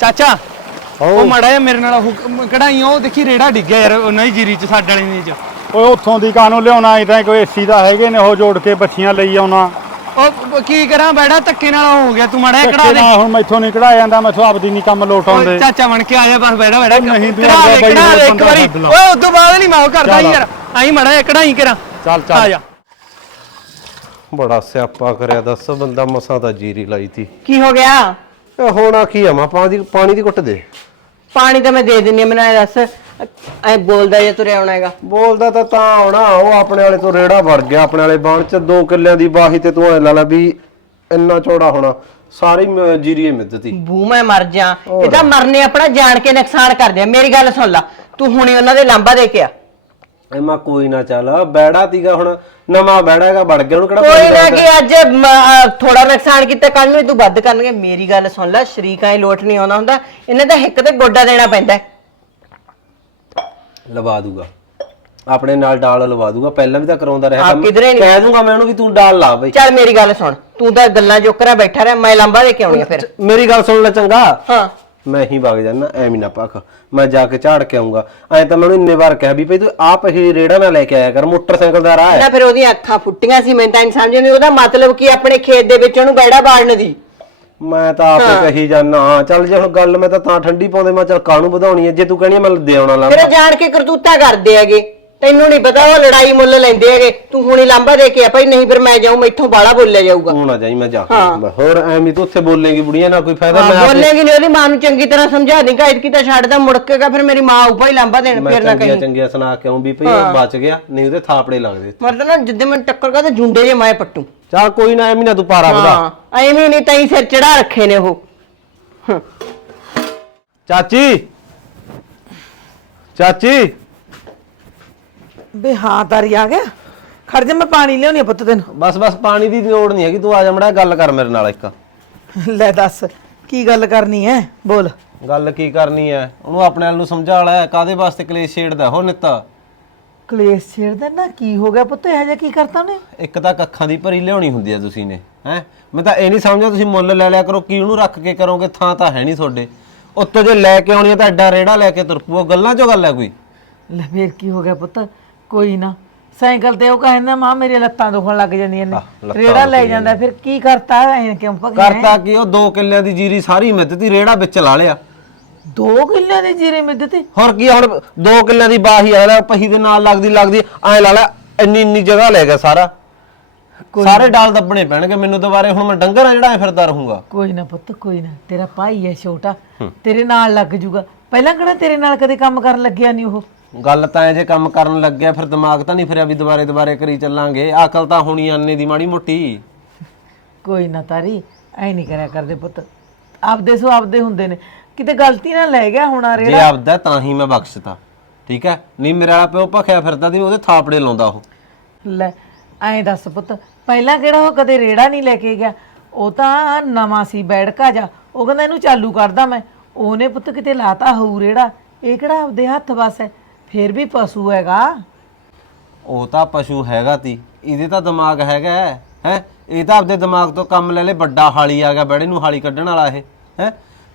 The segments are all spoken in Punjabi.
ਚਾਚਾ ਉਹ ਉਹ ਮੜਾ ਮੇਰੇ ਨਾਲ ਹੁਕਮ ਕਢਾਈਆਂ ਉਹ ਦੇਖੀ ਰੇੜਾ ਡਿੱਗਿਆ ਯਾਰ ਉਹਨਾਂ ਦੀ ਜੀਰੀ ਚ ਸਾਡੇ ਵਾਲੀ ਦੀ ਚ। ਓਏ ਉੱਥੋਂ ਦੀ ਕਾਨੂੰ ਲਿਆਉਣਾ ਇਹ ਤਾਂ ਕੋਈ ਏਸੀ ਦਾ ਹੈਗੇ ਨੇ ਉਹ ਜੋੜ ਕੇ ਬੱਚੀਆਂ ਲਈ ਆਉਣਾ। ਉਹ ਕੀ ਕਰਾਂ ਬੈੜਾ ਧੱਕੇ ਨਾਲ ਉਹ ਹੋ ਗਿਆ ਤੂੰ ਮੜਾ ਕਢਾ ਦੇ। ਨਾਲ ਹੁਣ ਮੈਥੋਂ ਨਹੀਂ ਕਢਾਇਆ ਜਾਂਦਾ ਮੈਥੋਂ ਆਪਦੀ ਨਹੀਂ ਕੰਮ ਲੋਟ ਓਏ ਆਉਂਦੇ ਚਾਚਾ ਬਣ ਕੇ ਆ ਜਾ ਬਸ ਬੈੜਾ ਬੈੜਾ ਉਹ ਨਹੀਂ, ਤੂੰ ਕਢਾ ਦੇ ਕਢਾ ਦੇ ਇੱਕ ਬੰਦਾ ਵਾਰੀ। ਸੱਦ ਲਾ। ਓਏ ਉਦੋਂ ਬਾਅਦ ਨਹੀਂ ਮੈਂ ਉਹ ਕਰਦਾ ਚੱਲ। ਯਾਰ ਆਈ ਮੜਾ ਕਢਾਈ ਕਰਾਂ। ਚੱਲ। ਆ ਜਾ। ਬੜਾ ਸਿਆਪਾ ਕਰਿਆ ਦੱਸ ਬੰਦਾ ਮਸਾਂ ਤਾਂ ਜੀਰੀ ਲਾਈ ਤੀ। ਕੀ ਹੋ ਗਿਆ? ਇਹ ਹੋਣਾ ਕੀ ਆ ਮਾਂ? ਪਾਣੀ ਦੀ ਪਾਣੀ ਦੀ ਘੁੱਟ ਦੇ। ਪਾਣੀ ਤਾਂ ਮੈਂ ਦੇ ਦਿੰਨੀ ਆ ਮੈਨੂੰ ਇਹ ਦੱਸ। ਐ ਬੋਲਦਾ ਜੇ ਤੁਰਿਆ ਆਉਣਾ ਹੈਗਾ। ਬੋਲਦਾ ਤਾਂ ਤਾਂ ਆਉਣਾ ਉਹ ਆਪਣੇ ਵਾਲੇ ਤੋਂ ਰੇੜਾ ਵੜ ਗਿਆ ਆਪਣੇ ਵਾਲੇ ਬਾਣ ਚ। ਦੋ ਕਿੱਲਿਆਂ ਦੀ ਬਾਹੀ ਤੇ ਤੂੰ ਐ ਲਾ ਲਾ ਵੀ ਇੰਨਾ ਚੌੜਾ ਹੋਣਾ। ਸਾਰੀ ਮ- ਜੀਰੀ ਇਹ ਮਿੱਧਤੀ ਬੂ ਮੈਂ ਮਰ ਜਾ। ਇਹ ਤਾਂ ਮਰਨੇ ਆਪਣਾ ਜਾਣ ਕੇ ਨੁਕਸਾਨ ਕਰਦੇ ਆ। ਮੇਰੀ ਗੱਲ ਸੁਣ ਲੈ। ਤੂੰ ਹੁਣੇ ਉਹਨਾਂ ਦੇ ਲਾਂਬਾ ਦੇ ਕੇ ਆ। ਐ ਮਾ ਕੋਈ ਨਾ ਚੱਲ। ਬੈੜਾ ਤੀਗਾ ਹੁਣ ਨਵਾਂ ਬੈੜਾ ਹੈਗਾ ਵੜ ਗਿਆ ਉਹਨੂੰ ਕਿਹੜਾ ਕੋਈ ਨਾ? ਕਿ ਅੱਜ ਥੋੜਾ ਨੁਕਸਾਨ ਕੀਤਾ ਕੱਲ ਨੂੰ ਤੂੰ ਵੱਧ ਕਰਨਗੇ ਮੇਰੀ ਗੱਲ ਸੁਣ ਲੈ ਸ਼ਰੀਕਾਂ ਹੀ ਲੋਟ ਨਹੀਂ ਆਉਂਦਾ ਹੁੰਦਾ ਇਹਨਾਂ ਦਾ ਹਿੱਕ ਤੇ ਗੋਡਾ ਦੇਣਾ ਪੈਂਦਾ ਹੈ। ਲਵਾ ਦੂਗਾ। ਆਪਣੇ ਨਾਲ ਡਾਲ ਲਵਾ ਦੂਗਾ ਪਹਿਲਾਂ ਵੀ ਤਾਂ ਕਰਾਉਂਦਾ ਰਿਹਾ ਹਾਂ, ਕਿਧਰੇ ਨੀ। ਕਹਿ ਦੂੰਗਾ ਮੈਂ ਉਹਨੂੰ ਵੀ ਤੂੰ ਡਾਲ ਲਾ ਬਈ। ਚੱਲ ਮੇਰੀ ਗੱਲ ਸੁਣ ਤੂੰ ਤਾਂ ਗੱਲਾਂ ਜੋਕਰਾਂ ਬੈਠਾ ਰਹਿ ਮੈਂ ਲਾਂਬਾ ਦੇ ਕੇ ਆਉਣੀ ਆ ਫਿਰ। ਮੇਰੀ ਗੱਲ ਸੁਣ ਲੈ ਚੰਗਾ। ਹਾਂ। ਮੈਂ ਹੀ ਵਗ ਜਾਣਾ ਐਵੇਂ ਨਾ ਪੱਖ ਮੈਂ ਜਾ ਕੇ ਝਾੜ ਕੇ ਆਉਂਗਾ ਐ ਤਾਂ ਮੈਨੂੰ ਇੰਨੇ ਵਾਰ ਕਿਹਾ ਵੀ ਭਈ ਤੂੰ ਆਪ ਹੀ ਰੇੜਾ ਨਾ ਲੈ ਕੇ ਆਇਆ ਕਰ ਮੋਟਰਸਾਈਕਲ ਦਾ ਰਾਹ ਨਾ ਹੈ ਫਿਰ ਉਹਦੀਆਂ ਅੱਖਾਂ ਫੁੱਟੀਆਂ ਸੀ ਮੈਂ ਤਾਂ ਨਹੀਂ ਸਮਝ ਨਹੀਂ ਉਹਦਾ ਮਤਲਬ ਕੀ ਆਪਣੇ ਖੇਤ ਦੇ ਵਿੱਚ ਉਹਨੂੰ ਗੈੜਾ ਬਾੜਨ ਦੀ? ਮੈਂ ਤਾਂ ਆਪੇ ਕਹੀ ਜਾਣਾ ਚੱਲ ਜੇ ਹੁਣ ਗੱਲ ਮੈਂ ਤਾਂ ਤਾਂ ਠੰਡੀ ਪਾਉਂਦੇ ਮੈਂ ਚੱਲ ਕਾਹਨੂੰ ਵਧਾਉਣੀ ਹੈ? ਜੇ ਤੂੰ ਕਹਿਣੀ ਹੈ ਮੈਂ ਦੇ ਆਉਣਾ ਲਾ ਫਿਰ ਉਹ ਜਾਣ ਕੇ ਕਰਤੂਤਾ ਕਰਦੇ ਹੈਗੇ। ਤੈਨੂੰ ਨਹੀਂ ਪਤਾ ਉਹ ਲੜਾਈ ਮੁੱਲ ਲੈਂਦੇ ਹੈਗੇ। ਤੂੰ ਹੁਣੀ ਲਾਂਬਾ ਦੇ ਕੇ ਆ ਭਾਈ ਨਹੀਂ ਫਿਰ ਮੈਂ ਜਾਊਂ ਮੈਥੋਂ ਬਾਲਾ ਬੋਲਿਆ ਜਾਊਗਾ। ਨਾ ਜਾਈ ਮੈਂ ਜਾ ਕੇ। ਹਾਂ। ਹੋਰ ਐਵੇਂ ਤੂੰ ਉੱਥੇ ਬੋਲੇਗੀ ਬੁੜੀਆਂ ਨਾ ਕੋਈ ਫਾਇਦਾ ਮੈਂ ਆਪੇ- ਬੋਲੇਗੀ ਨਹੀਂ ਉਹਦੀ ਮਾਂ ਨੂੰ ਚੰਗੀ ਤਰ੍ਹਾਂ ਸਮਝਾ ਦੇਗਾ ਇਤਕੀ ਤਾਂ ਛੱਡਦਾ ਮੁੜਕੇਗਾ ਫਿਰ ਮੇਰੀ ਮਾਂ ਉੱਪਰ ਹੀ ਲਾਂਬਾ ਦੇਣ ਮੈਂ ਫਿਰ ਨਾ ਚੰਗੀਆਂ ਕਹੀਂ। ਚੰਗੀਆਂ ਸੁਣਾ ਕੇ ਆਉਂ ਵੀ ਭਈ ਉਹ ਬਚ ਗਿਆ ਨਹੀਂ ਉਹਦੇ ਥਾਪੜੇ ਲੱਗਦੇ ਮਰਦ ਨਾ ਜਿੱਦੇ ਮੈਨੂੰ ਟੱਕਰ ਤੇ ਜੁੰਡੇ ਜੇ ਮੈਂ ਪੱਟੂ। ਚੱਲ ਕੋਈ ਨਾ ਐਵੇਂ ਨਾ ਤੂੰ ਪਾਰਾ ਵਧਾ। ਹਾਂ ਐਵੇਂ ਨਹੀਂ ਤੈਂ ਸਿਰ ਚੜਾ ਰੱਖੇ ਨੇ ਉਹ। ਚਾਚੀ! ਚਾਚੀ! ਬੇ ਹਾਂ ਤਾਰੀ ਆ ਗਿਆ। ਖੜ ਜਾ ਮੈਂ ਪਾਣੀ ਲਿਆਉਣੀ ਆ ਪੁੱਤ ਤੈਨੂੰ। ਬਸ ਬਸ ਪਾਣੀ ਦੀ ਲੋੜ ਨਹੀਂ ਹੈਗੀ ਤੂੰ ਆ ਜਾ ਮੜਾ ਗੱਲ ਕਰ ਮੇਰੇ ਨਾਲ ਇੱਕ। ਲੈ ਦੱਸ ਕੀ ਗੱਲ ਕਰਨੀ ਐ? ਬੋਲ। ਗੱਲ ਕੀ ਕਰਨੀ ਹੈ ਉਹਨੂੰ ਆਪਣੇ ਨਾਲ ਨੂੰ ਸਮਝਾ ਲੈ ਕਾਦੇ ਵਾਸਤੇ ਕਲੇਸ਼ ਛੇੜਦਾ ਹੋ ਨਿੱਤਾ? ਕਲੇਸ਼ ਛੇੜਦਾ ਨਾ ਕੀ ਹੋ ਗਿਆ ਪੁੱਤ ਇਹ ਜਿਹਾ ਕੀ ਕਰਤਾ ਉਹਨੇ? ਇੱਕ ਤਾਂ ਕੱਖਾਂ ਦੀ ਭਰੀ ਲਿਆਉਣੀ ਹੁੰਦੀ ਆ ਤੁਸੀਂ ਨੇ ਹੈ? ਮੈਂ ਤਾਂ ਇਹ ਨਹੀਂ ਸਮਝਿਆ ਤੁਸੀਂ ਮੁੱਲ ਲੈ ਲਿਆ ਕਰੋ ਕੀ ਉਹਨੂੰ ਰੱਖ ਕੇ ਕਰੋਗੇ ਥਾਂ ਤਾਂ ਹੈ ਨਹੀਂ ਤੁਹਾਡੇ। ਉੱਤੋਂ ਜੇ ਲੈ ਕੇ ਆਉਣੀ ਆ ਤਾਂ ਐਡਾ ਰੇੜਾ ਲੈ ਕੇ ਤੁਰ ਪਊ ਗੱਲਾਂ ਚੋਂ ਗੱਲ ਹੈ ਕੋਈ? ਲੈ ਫੇਰ ਕੀ ਹੋ ਗਿਆ ਪੁੱਤ? ਕੋਈ ਨਾ। ਸਾਈਕਲ ਤੇ ਉਹ ਕਹਿੰਦਾ ਮਾਂ ਮੇਰੀਆਂ ਲੱਤਾਂ ਦੁਖਣ ਲੱਗ ਜਾਂਦੀਆਂ ਨੇ। ਆਹ, ਲੱਤਾਂ ਰੇੜਾ ਲੈ ਜਾਂਦਾ ਫਿਰ ਕੀ ਕਰਤਾ? ਐ ਕਿਉਂ ਭਗਿਆ ਕਰਤਾ ਕਿ ਉਹ? 2 ਕਿੱਲਿਆਂ ਦੀ ਜੀਰੀ ਸਾਰੀ ਮਿੱਧਤੀ ਰੇੜਾ ਵਿੱਚ ਲਾ ਲਿਆ। ਦੋ ਕਿੱਲਿਆਂ ਦੀ ਜੀਰੇ ਮਿੱਦਤੀ ਹੋਰ ਕੀ ਆ, ਹੁਣ 2 ਕਿੱਲਿਆਂ ਦੀ ਬਾਹੀ ਆ ਲੈ ਪਹੀ ਦੇ ਨਾਲ ਲੱਗਦੀ ਲੱਗਦੀ ਐ ਲਾ ਲੈ ਇੰਨੀ ਇੰਨੀ ਜਗ੍ਹਾ ਲੈ ਗਿਆ ਸਾਰਾ। ਸਾਰੇ ਡਾਲ ਦੱਬਣੇ ਪੈਣਗੇ ਮੈਨੂੰ ਦੁਬਾਰੇ ਹੁਣ ਮੈਂ ਡੰਗਰ ਆ ਜਿਹੜਾ ਐ ਫਿਰਦਾ ਰਹੂੰਗਾ। ਕੋਈ ਨਾ ਪੁੱਤ ਕੋਈ ਨਾ। ਤੇਰਾ ਭਾਈ ਐ ਛੋਟਾ ਤੇਰੇ ਨਾਲ ਲੱਗ ਜੂਗਾ। ਪਹਿਲਾਂ ਕਿਹੜਾ ਤੇਰੇ ਨਾਲ ਕਦੇ ਕੰਮ ਕਰਨ ਲੱਗਿਆ ਨਹੀਂ ਉਹ? ਗੱਲ ਤਾਂ ਐ ਜੇ ਕੰਮ ਕਰਨ ਲੱਗਿਆ ਫਿਰ ਦਿਮਾਗ ਤਾਂ ਨਹੀਂ ਫਿਰਿਆ ਵੀ ਦੁਬਾਰੇ ਦੁਬਾਰੇ ਕਰੀ ਚੱਲਾਂਗੇ। ਅਕਲ ਤਾਂ ਹੋਣੀ ਆਨੇ ਦੀ ਮਾੜੀ ਮੋਟੀ। ਕੋਈ ਨਾ ਤਾਰੀ ਐ ਨਹੀਂ ਕਰਿਆ ਕਰਦੇ ਪੁੱਤ। ਆਪਦੇ ਸੋ ਆਪਦੇ ਹੁੰਦੇ ਨੇ। ਕਿਤੇ ਗਲਤੀ ਨਾਲ ਲੈ ਗਿਆ ਹੋਣਾ ਜੇ ਰੇੜਾ। ਆਪਦਾ ਤਾਂ ਹੀ ਮੈਂ ਬਖਸ਼ਤਾ। ਠੀਕ ਹੈ? ਨਹੀਂ ਮੇਰਾ ਵਾਲਾ ਪਿਓ ਭਖਿਆ ਫਿਰਦਾ ਦੀ ਉਹਦੇ ਥਾਪੜੇ ਲਾਉਂਦਾ ਉਹ। ਲੈ ਐਂ ਦੱਸ ਪੁੱਤ ਪਹਿਲਾਂ ਕਿਹੜਾ ਉਹ ਕਦੇ ਰੇੜਾ ਨਹੀਂ ਲੈ ਕੇ ਗਿਆ? ਉਹ ਤਾਂ ਨਵਾਂ ਸੀ ਬੈੜਕਾ ਜਾ। ਉਹ ਕਹਿੰਦਾ ਇਹਨੂੰ ਚਾਲੂ ਕਰਦਾ ਮੈਂ। ਉਹਨੇ ਪੁੱਤ ਕਿਤੇ ਲਾਤਾ ਹੋਊ ਰੇੜਾ। ਇਹ ਕਿਹੜਾ ਆਪਦੇ ਹੱਥ ਵਸ ਹੈ? ਫੇਰ ਵੀ ਪਸ਼ੂ ਹੈਗਾ? ਉਹ ਤਾਂ ਪਸ਼ੂ ਹੈਗਾ ਤੀ। ਇਹਦੇ ਤਾਂ ਦਿਮਾਗ ਹੈਗਾ ਹੈ ਹੈਂ? ਇਹ ਤਾਂ ਆਪਦੇ ਦਿਮਾਗ ਤੋਂ ਕੰਮ ਲੈ ਲੈ ਵੱਡਾ ਹਾਲੀ ਆ ਗਿਆ ਬੜੇ ਨੂੰ ਹਾਲੀ ਕੱਢਣ ਵਾਲਾ ਇਹ ਹੈ?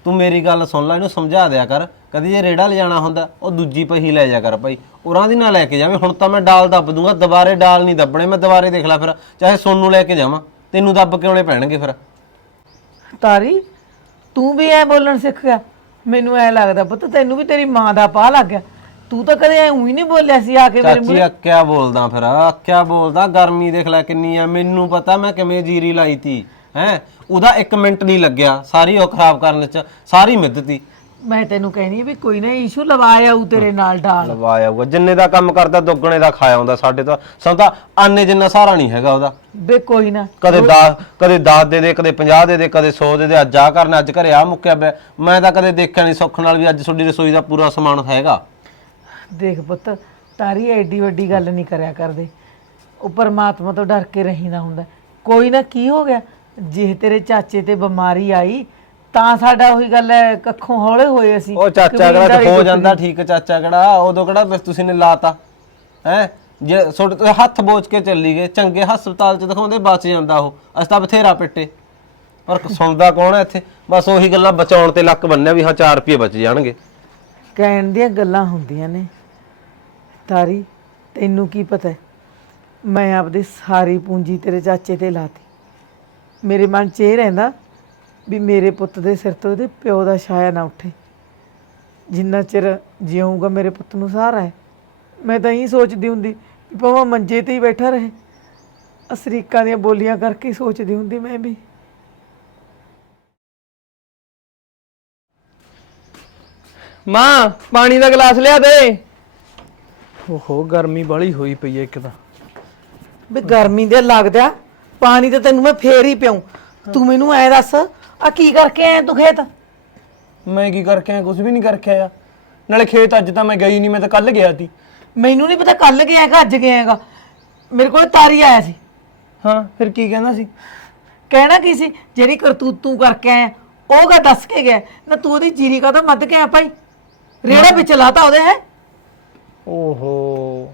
ਤੂੰ ਮੇਰੀ ਗੱਲ ਸੁਣ ਲੈ ਇਹਨੂੰ ਸਮਝਾ ਦਿਆ ਕਰ। ਕਦੀ ਜੇ ਰੇੜਾ ਲਿਜਾਣਾ ਹੁੰਦਾ ਉਹ ਦੂਜੀ ਪਹੀ ਲੈ ਜਾ ਕਰ ਭਾਈ। ਉਰਾਂ ਦੀ ਨਾ ਲੈ ਕੇ ਜਾਵੇਂ ਹੁਣ ਤਾਂ ਮੈਂ ਡਾਲ ਦੱਬ ਦੂੰਗਾ ਦੁਬਾਰੇ ਡਾਲ ਨਹੀਂ ਦੱਬਣੇ ਮੈਂ ਦੁਬਾਰੇ ਦੇਖ ਲੈ ਫਿਰ ਚਾਹੇ ਸੋਨੂੰ ਲੈ ਕੇ ਜਾਵਾਂ। ਤੈਨੂੰ ਦੱਬ ਕੇ ਆਉਣੇ ਪੈਣਗੇ ਫਿਰ। ਤਾਰੀ ਤੂੰ ਵੀ ਐ ਬੋਲਣ ਸਿੱਖ ਗਿਆ। ਮੈਨੂੰ ਐ ਲੱਗਦਾ ਪੁੱਤ ਤੈਨੂੰ ਵੀ ਤੇਰੀ ਮਾਂ ਦਾ ਪਾਹ ਲੱਗ ਗਿਆ। ਤੂੰ ਤਾਂ ਕਦੇ ਐ ਉਹੀ ਨਹੀਂ ਬੋਲਿਆ ਸੀ ਆ ਕੇ ਮੇਰੇ ਚਾਚੀ ਮੂਹਰੇ? ਅੱਕਿਆ ਬੋਲਦਾ ਫਿਰ? ਅੱਕਿਆ ਬੋਲਦਾ? ਗਰਮੀ ਦੇਖ ਲੈ ਕਿੰਨੀ ਆ। ਮੈਨੂੰ ਪਤਾ ਮੈਂ ਕਿਵੇਂ ਜੀਰੀ ਲਾਈ ਤੀ ਹੈ? ਉਹਦਾ 1 ਮਿੰਟ ਨਹੀਂ ਲੱਗਿਆ ਸਾਰੀ ਉਹ ਖਰਾਬ ਕਰਨ ਚ ਸਾਰੀ ਮਿੱਧਤੀ ਮੈਂ ਤੈਨੂੰ ਕਹਿਣੀ ਵੀ ਕੋਈ ਨਾ ਇਸ਼ੂ ਲਵਾਇਆ ਉਹ ਤੇਰੇ ਨਾਲ ਡਾਲ। ਲਵਾਇਆ ਹੋਊਗਾ ਜਿੰਨੇ ਦਾ ਕੰਮ ਕਰਦਾ ਦੁੱਗਣੇ ਦਾ ਖਾਇਆ ਹੁੰਦਾ ਸਾਡੇ ਤਾਂ। ਸਾਨੂੰ ਤਾਂ ਆਨੇ ਜਿੰਨਾ ਸਹਾਰਾ ਨਹੀਂ ਹੈਗਾ ਉਹਦਾ। ਬੇ ਕੋਈ ਨਾ। ਕਦੇ 10 ਕਦੇ 10 ਦੇ ਦੇ ਕਦੇ 50 ਦੇ ਦੇ ਕਦੇ 100 ਦੇ ਦੇ। ਅੱਜ ਆ ਕਰਨਾ ਅੱਜ ਘਰੇ ਆ ਮੁੱਕਿਆ ਪਿਆ। ਮੈਂ ਤਾਂ ਕਦੇ ਦੇਖਿਆ ਨਹੀਂ ਸੁੱਖ ਨਾਲ ਵੀ ਅੱਜ ਤੁਹਾਡੀ ਰਸੋਈ ਦਾ ਪੂਰਾ ਸਮਾਨ ਹੈਗਾ। ਦੇਖ ਪੁੱਤ ਤਾਰੀ ਐਡੀ ਵੱਡੀ ਗੱਲ ਨਹੀਂ ਕਰਿਆ ਕਰਦੇ। ਉਹ ਪਰਮਾਤਮਾ ਤੋਂ ਡਰ ਕੇ ਰਹੀਦਾ ਹੁੰਦਾ। ਕੋਈ ਨਾ ਕੀ ਹੋ ਗਿਆ? ਜੇ ਤੇਰੇ ਚਾਚੇ ਤੇ ਬਿਮਾਰੀ ਆਈ ਤਾਂ ਸਾਡਾ ਉਹੀ ਗੱਲ ਹੈ ਕੱਖੋਂ ਹੌਲੇ ਹੋਏ ਅਸੀਂ। ਉਹ ਚਾਚਾ ਕਿਹੜਾ ਕਬੀਲਦਾਰੀ ਹੋ ਟੁੱਟ ਜਾਂਦਾ ਗਈ। ਠੀਕ ਚਾਚਾ ਕਿਹੜਾ? ਉਦੋਂ ਕਿਹੜਾ ਬਸ ਤੁਸੀਂ ਨੇ ਲਾਤਾ? ਹੈ? ਜੇ ਤੁਹਾਡੇ ਤੋਂ ਹੱਥ ਬੋਚ ਕੇ ਚੱਲੀ ਗਏ ਚੰਗੇ ਹਸਪਤਾਲ ਚ ਦਿਖਾਉਂਦੇ ਬਚ ਜਾਂਦਾ ਉਹ। ਅਸੀਂ ਤਾਂ ਬਥੇਰਾ ਪਿੱਟੇ। ਪਰ ਸੁਣਦਾ ਕੌਣ ਹੈ ਇੱਥੇ? ਬਸ ਉਹੀ ਗੱਲਾਂ ਬਚਾਉਣ ਤੇ ਲੱਕ ਬੰਨਿਆ ਵੀ ਹਾਂ 4 ਰੁਪਏ ਬਚ ਜਾਣਗੇ। ਕਹਿਣ ਦੀਆਂ ਗੱਲਾਂ ਹੁੰਦੀਆਂ ਨੇ। ਤਾਰੀ, ਤੈਨੂੰ ਕੀ ਪਤਾ ਹੈ? ਮੈਂ ਆਪਦੀ ਸਾਰੀ ਪੂੰਜੀ ਤੇਰੇ ਚਾਚੇ ਤੇ ਲਾਤੀ। ਮੇਰੇ ਮਨ 'ਚ ਇਹ ਰਹਿੰਦਾ ਵੀ ਮੇਰੇ ਪੁੱਤ ਦੇ ਸਿਰ ਤੋਂ ਉਹਦੇ ਪਿਓ ਦਾ ਛਾਇਆ ਨਾ ਉੱਠੇ। ਜਿੰਨਾ ਚਿਰ ਜਿਊਂਗਾ ਮੇਰੇ ਪੁੱਤ ਨੂੰ ਸਹਾਰਾ ਹੈ। ਮੈਂ ਤਾਂ ਇਹੀ ਸੋਚਦੀ ਹੁੰਦੀ ਵੀ ਭਾਵੇਂ ਮੰਜੇ ਤੇ ਹੀ ਬੈਠਾ ਰਹੇ। ਅਸਰੀਕਾਂ ਦੀਆਂ ਬੋਲੀਆਂ ਕਰਕੇ ਹੀ ਸੋਚਦੀ ਹੁੰਦੀ ਮੈਂ ਵੀ। ਮਾਂ, ਪਾਣੀ ਦਾ ਗਲਾਸ ਲਿਆ ਦੇ। ਓਹੋ ਗਰਮੀ ਬਾਲੀ ਹੋਈ ਪਈ ਐ ਇੱਕ ਤਾਂ। ਵੀ ਗਰਮੀ ਦੇ ਲੱਗਦਿਆ ਪਾਣੀ ਤੇ ਤੈਨੂੰ ਮੈਂ ਫੇਰ ਹੀ ਪਿਉਂ ਤੂੰ ਮੈਨੂੰ ਐ ਦੱਸ ਆ ਕੀ ਕਰਕੇ ਆਇਆ ਤੂੰ ਖੇਤ? ਮੈਂ ਕੀ ਕਰਕੇ ਆਇਆ ਕੁਝ ਵੀ ਨਹੀਂ ਕਰਕੇ ਆਇਆ। ਨਾਲੇ ਖੇਤ ਅੱਜ ਤਾਂ ਮੈਂ ਗਈ ਨਹੀਂ ਮੈਂ ਤਾਂ ਕੱਲ ਗਿਆ ਸੀ। ਮੈਨੂੰ ਨਹੀਂ ਪਤਾ ਕੱਲ ਗਿਆ ਹੈਗਾ ਅੱਜ ਗਿਆ ਹੈਗਾ। ਮੇਰੇ ਕੋਲ ਤਾਰੀ ਆਇਆ ਸੀ। ਹਾਂ ਫਿਰ ਕੀ ਕਹਿੰਦਾ ਸੀ? ਕਹਿਣਾ ਕੀ ਸੀ? ਜਿਹੜੀ ਕਰਤੂਤ ਤੂੰ ਕਰਕੇ ਆਇਆ ਉਹ ਗਾ ਦੱਸ ਕੇ ਗਿਆ। ਨਾ ਤੂੰ ਉਹਦੀ ਜੀਰੀ ਕਾ ਤਾਂ ਮੱਦ ਕੇ ਆ ਭਾਈ? ਰੇੜਾ ਵਿੱਚ ਲਾਤਾ ਉਹਦੇ ਹੈ? ਓਹੋ।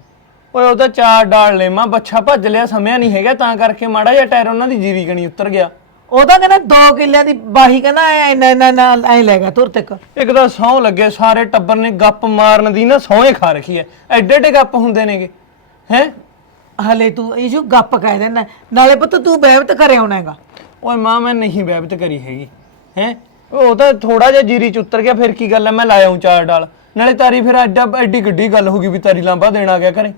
ਓਏ ਉਹਦਾ ਚਾਰ ਡਾਲ ਲੈ ਮਾਂ ਬੱਚਾ ਭੱਜ ਲਿਆ ਸਮਿਆ ਨਹੀਂ ਹੈਗਾ। ਤਾਂ ਕਰਕੇ ਮਾੜਾ ਜਿਹਾ ਟਾਇਰ ਉਹਨਾਂ ਦੀ ਜੀਰੀ ਕਣੀ ਉਤਰ ਗਿਆ। ਉਹਦਾ ਕਹਿੰਦਾ 2 ਕਿੱਲਿਆਂ ਦੀ ਬਾਹੀ ਕਹਿੰਦਾ ਐ ਇੰਨਾ ਇੰਨਾ ਨਾਲ ਐ ਲੈ ਗਿਆ ਤੁਰ ਤੱਕ। ਇੱਕ ਤਾਂ ਸੌਂ ਲੱਗੇ ਸਾਰੇ ਟੱਬਰ ਨੇ ਗੱਪ ਮਾਰਨ ਦੀ ਨਾ ਸੌਂਏ ਖਾ ਰੱਖੀ ਐ। ਐਡੇ ਐਡੇ ਗੱਪ ਹੁੰਦੇ ਨੇਗੇ। ਹੈ? ਹਲੇ ਤੂੰ ਇਹ ਜੋ ਗੱਪ ਕਹਿ ਦੇਣਾ ਨਾਲੇ ਪੁੱਤ ਤੂੰ ਬੈਵਤ ਕਰੇ ਆਉਣਾ ਹੈਗਾ। ਓਏ ਮਾਂ ਮੈਂ ਨਹੀਂ ਬੈਬਤ ਕਰੀ ਹੈਗੀ। ਹੈ? ਉਹ ਤਾਂ ਥੋੜਾ ਜਿਹਾ ਜੀਰੀ ਚ ਉਤਰ ਗਿਆ ਫਿਰ ਕੀ ਗੱਲ ਐ? ਮੈਂ ਲਾਇਆ ਹੂੰ ਚਾਰ ਡਾਲ। ਨਾਲੇ ਤਾਰੀ ਫਿਰ ਐਡਾ ਐਡੀ ਗੱਡੀ ਗੱਲ ਹੋ ਗਈ ਵੀ ਤਾਰੀ ਲਾਂਬਾ ਦੇਣ ਆ ਗਿਆ ਘਰੇ।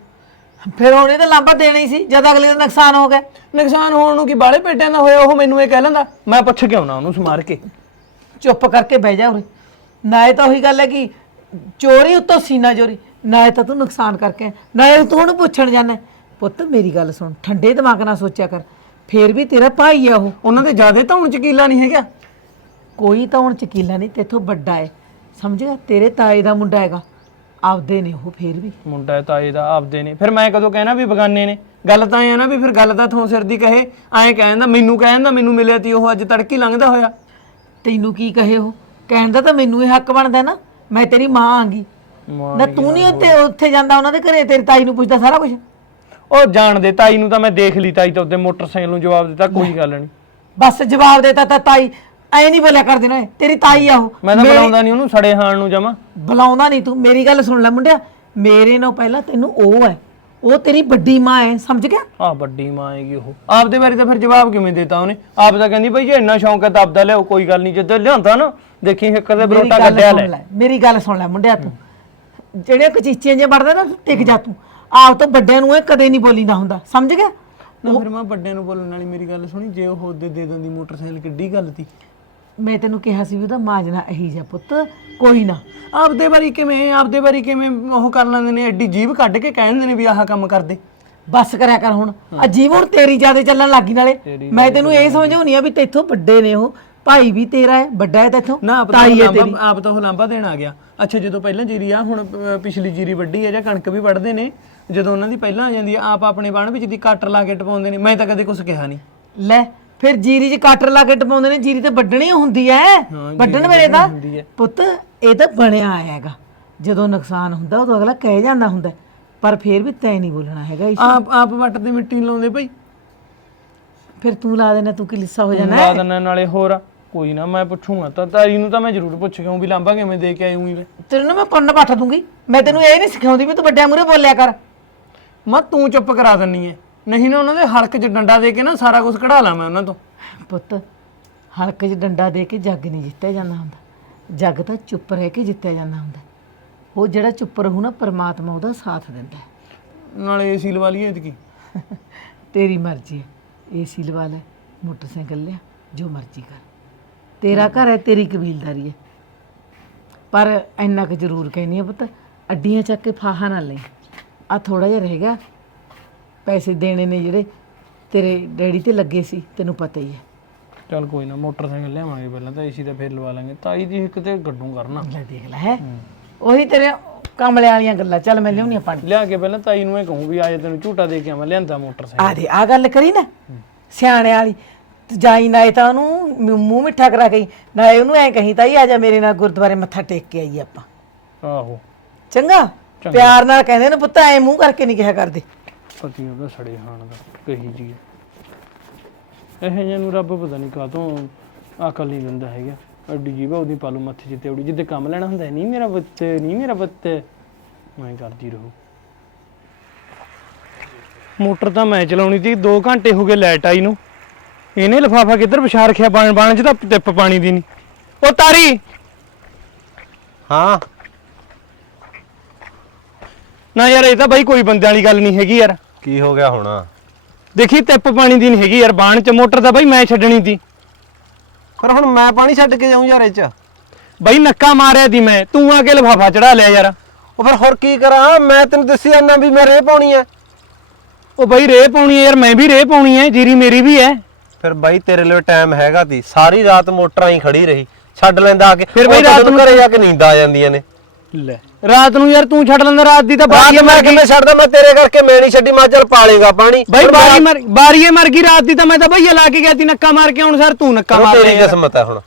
ਫਿਰ ਉਹਨੇ ਤਾਂ ਲਾਂਬਾ ਦੇਣਾ ਹੀ ਸੀ ਜਦ ਅਗਲੇ ਦਾ ਨੁਕਸਾਨ ਹੋ ਗਿਆ। ਨੁਕਸਾਨ ਹੋਣ ਨੂੰ ਕੀ ਬਾਲੇ ਪੇਟਿਆਂ ਦਾ ਹੋਇਆ ਉਹ ਮੈਨੂੰ ਇਹ ਕਹਿ ਲੈਂਦਾ ਮੈਂ ਪੁੱਛ ਕੇ ਆਉਣਾ ਉਹਨੂੰ ਸਮਾਰ ਕੇ। ਚੁੱਪ ਕਰਕੇ ਬਹਿ ਜਾ ਉਰੇ। ਨਾ ਇਹ ਤਾਂ ਉਹੀ ਗੱਲ ਹੈ ਕਿ ਚੋਰੀ ਉੱਤੋਂ ਸੀਨਾ ਚੋਰੀ ਨਾ ਇਹ ਤਾਂ ਤੂੰ ਨੁਕਸਾਨ ਕਰਕੇ ਆਇਆ, ਨਾ ਇਹ ਤੂੰ ਉਹਨੂੰ ਪੁੱਛਣ ਜਾਣਾ। ਪੁੱਤ ਮੇਰੀ ਗੱਲ ਸੁਣ ਠੰਡੇ ਦਿਮਾਗ ਨਾਲ ਸੋਚਿਆ ਕਰ ਫੇਰ ਵੀ ਤੇਰਾ ਭਾਈ ਆ ਉਹ। ਉਹਨਾਂ ਦੇ ਜਿਆਦੇ ਤਾਂ ਹੁਣ ਚਕੀਲਾ ਨਹੀਂ ਹੈਗਾ। ਕੋਈ ਤਾਂ ਹੁਣ ਚਕੀਲਾ ਨਹੀਂ ਤੇਥੋਂ ਵੱਡਾ ਹੈ ਸਮਝ ਗਿਆ? ਤੇਰੇ ਤਾਏ ਦਾ ਮੁੰਡਾ ਹੈਗਾ। ਆਪਦੇ ਨੇ ਉਹ ਫੇਰ ਵੀ। ਮੁੰਡਾ ਹੈ ਤਾਏ ਦਾ ਆਪਦੇ ਨੇ। ਫਿਰ ਮੈਂ ਕਦੋਂ ਕਹਿਣਾ ਵੀ ਬਗਾਨੇ ਨੇ? ਗੱਲ ਤਾਂ ਆ ਨਾ ਵੀ ਫਿਰ ਗੱਲ ਤਾਂ ਥੋਂ ਸਿਰ ਦੀ ਕਹੇ। ਐਂ ਕਹਿੰਦਾ ਮੈਨੂੰ ਕਹਿੰਦਾ ਮੈਨੂੰ ਮਿਲਿਆ ਤੀ ਉਹ ਅੱਜ ਤੜਕੀ ਲੰਘਦਾ ਹੋਇਆ। ਤੈਨੂੰ ਕੀ ਕਹੇ ਉਹ? ਕਹਿਣ ਦਾ ਤਾਂ ਮੈਨੂੰ ਇਹ ਹੱਕ ਬਣਦਾ ਨਾ। ਮੈਂ ਤੇਰੀ ਮਾਂ ਆਂਗੀ ਨਾ ਤੂੰ ਨਹੀਂ ਉੱਤੇ ਉੱਥੇ ਜਾਂਦਾ ਉਹਨਾਂ ਦੇ ਘਰੇ ਤੇਰੀ ਤਾਈ ਨੂੰ ਪੁੱਛਦਾ ਸਾਰਾ ਕੁਝ ਉਹ ਜਾਣਦੇ ਤਾਈ ਨੂੰ ਤਾਂ ਮੈਂ ਦੇਖ ਲਈ ਤਾਈ ਤਾਂ ਉਹਦੇ ਮੋਟਰਸਾਈਕਲ ਨੂੰ ਜਵਾਬ ਦਿੱਤਾ ਕੋਈ ਗੱਲ ਨਹੀਂ ਬਸ ਜਵਾਬ ਦੇਤਾ ਤਾਂ ਤਾਈ। ਐ ਨਹੀਂ ਬੋਲਿਆ ਕਰਦੇ ਨਾ ਤੇਰੀ ਤਾਈ ਆ ਉਹ। ਮੈਂ ਤਾਂ ਬੁਲਾਉਂਦਾ ਨਹੀਂ ਉਹਨੂੰ ਸੜੇ ਹਾਣ ਨੂੰ ਜਮਾ। ਬੁਲਾਉਂਦਾ ਨਹੀਂ ਤੂੰ। ਮੇਰੀ ਗੱਲ ਸੁਣ ਲੈ ਮੁੰਡਿਆ। ਮੇਰੇ ਨਾਲ ਪਹਿਲਾਂ ਤੈਨੂੰ ਉਹ ਹੈ। ਉਹ ਤੇਰੀ ਵੱਡੀ ਮਾਂ ਹੈ। ਸਮਝ ਗਿਆ? ਆ ਵੱਡੀ ਮਾਂ ਆਏਗੀ ਉਹ। ਆਪਦੇ ਬਾਰੇ ਤਾਂ ਫਿਰ ਜਵਾਬ ਕਿਵੇਂ ਦਿੱਤਾ ਉਹਨੇ? ਆਪ ਤਾਂ ਕਹਿੰਦੀ ਭਾਈ ਜੇ ਇੰਨਾ ਸ਼ੌਂਕ ਹੈ ਤਾਂ ਆਪਦਾ ਲਿਆਓ ਕੋਈ ਗੱਲ ਨਹੀਂ। ਜਦੋਂ ਲਿਆਂਦਾ ਨਾ ਦੇਖੀ ਇੱਕ ਦੇ ਮੇਰੀ ਬਰੋਟਾ ਗੱਲ ਕੱਢਿਆ ਲੈ। ਮੇਰੀ ਗੱਲ ਸੁਣ ਲੈ ਮੁੰਡਿਆ ਤੂੰ। ਜਿਹੜੇ ਕਚੀਚੀਆਂ ਜੇ ਵੜਦੇ ਨਾ ਟਿਕ ਜਾ ਤੂੰ। ਆਪ ਤੋਂ ਵੱਡਿਆਂ ਨੂੰ ਇਹ ਕਦੇ ਨਹੀਂ ਬੋਲੀਦਾ ਹੁੰਦਾ। ਸਮਝ ਗਿਆ? ਨਾ ਫਿਰ ਮੈਂ ਵੱਡਿਆਂ ਨੂੰ ਬੋਲਣ ਵਾਲੀ ਮੇਰੀ ਗੱਲ ਸੁਣੀ। ਜੇ ਉਹ ਦੇ ਦੇ ਦਿੰਦੀ ਮੋਟਰਸਾਈਕਲ ਕਿੱਡੀ ਗੱਲ ਤੀ। ਮੈਂ ਤੈਨੂੰ ਕਿਹਾ ਸੀ ਵੀ ਉਹਦਾ ਮਾਜਨਾ ਇਹੀ ਜਿਹਾ ਪੁੱਤ ਕੋਈ ਨਾ। ਆਪਦੇ ਬਾਰੇ ਕਿਵੇਂ ਆਪਦੇ ਬਾਰੇ ਕਿਵੇਂ ਉਹ ਕਰ ਲੈਂਦੇ ਨੇ ਐਡੀ ਜੀਭ ਕੱਢ ਕੇ ਕਹਿੰਦੇ ਨੇ ਵੀ ਆਹ ਕੰਮ ਕਰਦੇ। ਬਸ ਕਰਿਆ ਕਰ ਹੁਣ। ਅਜੀਬ ਹੁਣ ਤੇਰੀ ਜਿਆਦੇ ਚੱਲਣ ਲੱਗੀ ਨਾਲੇ। ਮੈਂ ਤੈਨੂੰ ਇਹ ਸਮਝਾਉਣੀ ਆ ਵੀ ਤੇਥੋਂ ਵੱਡੇ ਨੇ ਉਹ। ਭਾਈ ਵੀ ਤੇਰਾ ਹੈ ਵੱਡਾ ਹੈ ਤੇਥੋਂ। ਨਾ ਆਪ ਤਾਂ ਤਾਈ ਹੈ ਉਹ ਤੇਰੀ। ਲਾਂਬਾ ਆਪ ਤਾਂ ਉਹ ਲਾਂਬਾ ਦੇਣ ਆ ਗਿਆ। ਅੱਛਾ ਜਦੋਂ ਪਹਿਲਾਂ ਜੀਰੀ ਆ ਹੁਣ ਪਿਛਲੀ ਜੀਰੀ ਵੱਡੀ ਹੈ ਜਾਂ ਕਣਕ ਵੀ ਵੱਢਦੇ ਨੇ ਜਦੋਂ ਉਹਨਾਂ ਦੀ ਪਹਿਲਾਂ ਆ ਜਾਂਦੀ ਆ ਆਪ ਆਪਣੇ ਬਾਣ ਵਿੱਚ ਦੀ ਕਾਟਰ ਲਾ ਕੇ ਟਪਾਉਂਦੇ ਨੇ। ਮੈਂ ਤਾਂ ਕਦੇ ਕੁਝ ਕਿਹਾ ਨਹੀਂ। ਲੈ ਫਿਰ ਜੀਰੀ 'ਚ ਕਾਟਰ ਲਾ ਕੇ ਟਪਾਉਂਦੇ ਨੇ ਜੀਰੀ ਤੇ ਵੱਢਣੀ ਹੁੰਦੀ ਐ। ਵੱਢਣ ਵੇਲੇ ਤਾਂ ਪੁੱਤ ਇਹ ਤਾਂ ਬਣਿਆ ਆਇਆ ਹੈਗਾ। ਜਦੋਂ ਨੁਕਸਾਨ ਹੁੰਦਾ ਉਦੋਂ ਅਗਲਾ ਕਹਿ ਜਾਂਦਾ ਹੁੰਦਾ ਪਰ ਫਿਰ ਵੀ ਤੈਂ ਨਹੀਂ ਬੋਲਣਾ ਹੈਗਾ ਇਸ- ਆਪ ਆਪ ਵੱਟ ਤੇ ਮਿੱਟੀ ਨੀ ਲਾਉਂਦੇ ਭਾਈ। ਫਿਰ ਤੂੰ ਲਾ ਦੇਣਾ ਤੂੰ ਕੀ ਲਿੱਸਾ ਹੋ ਜਾਣਾ ਲਾ ਦਿੰਨਾ ਨਾਲੇ ਹੋਰ। ਕੋਈ ਨਾ ਮੈਂ ਪੁੱਛੂਗਾ। ਤਾਂ ਤਾਰੀ ਨੂੰ ਤਾਂ ਮੈਂ ਜ਼ਰੂਰ ਪੁੱਛ ਕੇ ਆਊਂ ਵੀ ਲਾਂਬਾ ਕਿਵੇਂ ਦੇ ਕੇ ਆਈ ਹੂੰ ਵੀ ਤੈਨੂੰ ਨਾ ਮੈਂ ਪੁੰਨ ਪੱਠ ਦੂੰਗੀ। ਮੈਂ ਤੈਨੂੰ ਇਹ ਨਹੀਂ ਸਿਖਾਉਂਦੀ ਵੀ ਤੂੰ ਵੱਡਿਆਂ ਮੂਰੇ ਬੋਲਿਆ ਕਰ। ਮੈਂ ਤੂੰ ਚੁੱਪ ਕਰਾ ਦਿੰਨੀ ਐ। ਨਹੀਂ ਨਾ ਉਹਨਾਂ ਦੇ ਹਲਕ 'ਚ ਡੰਡਾ ਦੇ ਕੇ ਨਾ ਸਾਰਾ ਕੁਝ ਕਢਾ ਲਾਂ ਮੈਂ ਉਹਨਾਂ ਤੋਂ। ਪੁੱਤ ਹਲਕੇ 'ਚ ਡੰਡਾ ਦੇ ਕੇ ਜੱਗ ਨਹੀਂ ਜਿੱਤਿਆ ਜਾਂਦਾ ਹੁੰਦਾ। ਜੱਗ ਤਾਂ ਚੁੱਪ ਰਹਿ ਕੇ ਜਿੱਤਿਆ ਜਾਂਦਾ ਹੁੰਦਾ। ਉਹ ਜਿਹੜਾ ਚੁੱਪ ਰਹੂ ਨਾ ਪਰਮਾਤਮਾ ਉਹਦਾ ਸਾਥ ਦਿੰਦਾ ਹੈ। ਨਾਲੇ ਏਸੀ ਲਵਾ ਲਈਏ ਇਤਕੀ ਤੇਰੀ ਮਰਜ਼ੀ ਹੈ। ਏਸੀ ਲਵਾ ਲੈ ਮੋਟਰਸਾਈਕਲ ਲਿਆ ਜੋ ਮਰਜ਼ੀ ਕਰ। ਤੇਰਾ ਘਰ ਹੈ ਤੇਰੀ ਕਬੀਲਦਾਰੀ ਹੈ। ਪਰ ਇੰਨਾ ਕੁ ਜ਼ਰੂਰ ਕਹਿਨੀ ਆ ਪੁੱਤ ਅੱਡੀਆਂ ਚੱਕ ਕੇ ਫਾਹਾ ਨਾ ਲਈ ਆ ਥੋੜਾ ਜਿਹਾ ਰਹਿ ਗਿਆ ਪੈਸੇ ਦੇਣੇ ਨੇ ਜਿਹੜੇ ਤੇਰੇ ਡੈਡੀ ਤੇ ਲੱਗੇ ਸੀ ਤੈਨੂੰ ਪਤਾ ਹੀ ਹੈ। ਚੱਲ ਕੋਈ ਨਾ ਮੋਟਰਸਾਈਕਲ ਲਿਆਵਾਂਗੇ ਪਹਿਲਾਂ ਤਾਂ ਏਸੀ ਦਾ ਫੇਰ ਲਵਾ ਲਾਂਗੇ। ਤਾਈ ਦੀ ਇੱਕ ਤੇ ਗੱਡੂ ਕਰਨਾ। ਲੈ ਦੇਖ ਲੈ ਹੈ। ਉਹੀ ਤੇਰੇ ਕਮਲੇ ਵਾਲੀਆਂ ਗੱਲਾਂ ਚੱਲ ਮੈਂ ਲਿਆਉਣੀ ਪਾਣੀ। ਲਿਆ ਕੇ ਪਹਿਲਾਂ ਤਾਈ ਨੂੰ ਇਹ ਕਹੂੰ ਵੀ ਆਜ ਤੈਨੂੰ ਝੂਟਾ ਦੇ ਕੇ ਆਵਾਂ ਲਿਆਂਦਾ ਮੋਟਰਸਾਈਕਲ। ਆ ਦੇ ਆ ਗੱਲ ਕਰੀ ਨਾ। ਸਿਆਣੇ ਵਾਲੀ ਤੂੰ ਜਾਈ ਨਾ ਇਹ ਤਾਂ ਉਹਨੂੰ ਮੂੰਹ- ਮੂੰਹ ਮਿੱਠਾ ਕਰਾ ਕੇ ਨਾ ਉਹਨੂੰ ਐ ਕਹੀਂ ਤਾਈ ਆ ਜਾ ਮੇਰੇ ਨਾਲ ਗੁਰਦੁਆਰੇ ਮੱਥਾ ਟੇਕ ਕੇ ਆਈ ਆਪਾਂ। ਆਹੋ। ਚੰਗਾ? ਪਿਆਰ ਨਾਲ ਕਹਿੰਦੇ ਨੇ ਪੁੱਤ ਐ ਮੂੰਹ ਕਰਕੇ ਨਹੀਂ ਕਿਹਾ ਕਰਦੇ। ਪਤੀ ਉਹਦਾ ਸੜੇ ਹਾਣ ਦਾ ਕਹੀ ਜੀ। ਇਹ ਜਿਹੇ ਨੂੰ ਰੱਬ ਪਤਾ ਨਹੀਂ ਕਾਹਤੋਂ ਅਕਲ ਨਹੀਂ ਦਿੰਦਾ ਹੈਗਾ। ਅੱਡੀ ਜੀਵਾ ਉਹਦੀ ਪਾਲੂ ਮੱਥੇ 'ਚ ਤੇਉੜੀ ਜਿੱਦੇ ਕੰਮ ਲੈਣਾ ਹੁੰਦਾ ਨਹੀਂ ਮੇਰਾ ਬੱਤ ਨਹੀਂ ਮੇਰਾ ਬੱਤ। ਮੈਂ ਕਰਦੀ ਰਹੂ। ਮੋਟਰ ਤਾਂ ਮੈਂ ਚਲਾਉਣੀ ਸੀ 2 ਘੰਟੇ ਹੋ ਗਏ ਲਾਈਟ ਆਈ ਨੂੰ। ਇਹਨੇ ਲਫਾਫਾ ਕਿੱਧਰ ਵਿਛਾ ਰੱਖਿਆ ਬਾਣ ਬਾਣ 'ਚ ਤਾਂ ਟਿੱਪ ਪਾਣੀ ਦੀ ਨਹੀਂ ਉਹ ਤਾਰੀ! ਹਾਂ। ਨਾ ਯਾਰ ਇਹ ਤਾਂ ਬਾਈ ਕੋਈ ਬੰਦੇ ਵਾਲੀ ਗੱਲ ਨਹੀਂ ਹੈਗੀ ਯਾਰ। ਕੀ ਹੋ ਗਿਆ ਹੁਣ? ਦੇਖੀ ਟਿੱਪ ਪਾਣੀ ਦੀ ਨਹੀਂ ਹੈਗੀ ਯਾਰ ਬਾਣ 'ਚ ਮੋਟਰ ਤਾਂ ਬਾਈ ਮੈਂ ਛੱਡਣੀ ਸੀ। ਪਰ ਹੁਣ ਮੈਂ ਪਾਣੀ ਛੱਡ ਕੇ ਜਾਊਂ ਯਾਰ ਇਹ ਚ। ਬਾਈ ਨੱਕਾ ਮਾਰਿਆ ਦੀ ਮੈਂ ਤੂੰ ਆ ਕੇ ਲਫਾਫਾ ਚੜਾ ਲਿਆ ਯਾਰ। ਉਹ ਫਿਰ ਹੋਰ ਕੀ ਕਰਾਂ ਮੈਂ ਤੈਨੂੰ ਦੱਸੀ ਜਾਂਦਾ ਵੀ ਮੈਂ ਰੇ ਪਾਉਣੀ ਐ ਉਹ ਬਾਈ ਰੇ ਪਾਉਣੀ ਹੈ ਯਾਰ ਮੈਂ ਵੀ ਰੇ ਪਾਉਣੀ ਹੈ ਜੀਰੀ ਮੇਰੀ ਵੀ ਹੈ ਫਿਰ ਬਾਈ ਤੇਰੇ ਲਈ ਟਾਈਮ ਹੈਗਾ ਤੀ ਸਾਰੀ ਰਾਤ ਮੋਟਰਾਂ ਹੀ ਖੜੀ ਰਹੀ ਛੱਡ ਲੈਂਦਾ ਆ ਕੇ। ਫਿਰ ਬਾਈ ਰਾਤ ਨੂੰ ਘਰੇ ਜਾ ਕੇ ਨੀਂਦ ਆ ਜਾਂਦੀਆਂ ਨੇ। ਲੈ। ਰਾਤ ਨੂੰ ਯਾਰ ਤੂੰ ਛੱਡ ਲੈਂਦਾ ਰਾਤ ਦੀ ਤਾਂ ਰਾਤ ਬਾਰੀਏ ਮੈਂ ਮਰ ਗਈ ਕਿਵੇਂ ਛੱਡਦਾ? ਮੈਂ ਤੇਰੇ ਕਰਕੇ ਮੈਂ ਨਹੀਂ ਛੱਡੀ ਮੈਂ ਚੱਲ ਪਾਲੇਗਾ ਪਾਣੀ। ਬਾਈ ਪਰ ਬਾਰੀ ਮਰ ਬਾਰੀਏ ਮਰ ਗਈ ਰਾਤ ਦੀ ਤਾਂ ਮੈਂ ਤਾਂ ਭਈਆ ਲਾ ਕੇ ਗਿਆ ਤੀ ਨੱਕਾ ਮਾਰ ਕੇ ਹੁਣ ਸਰ ਤੂੰ ਨੱਕਾ ਹੁਣ ਮਾਰ ਤੇਰੀ। ਕਿਸਮਤ ਹੈ ਹੁਣ।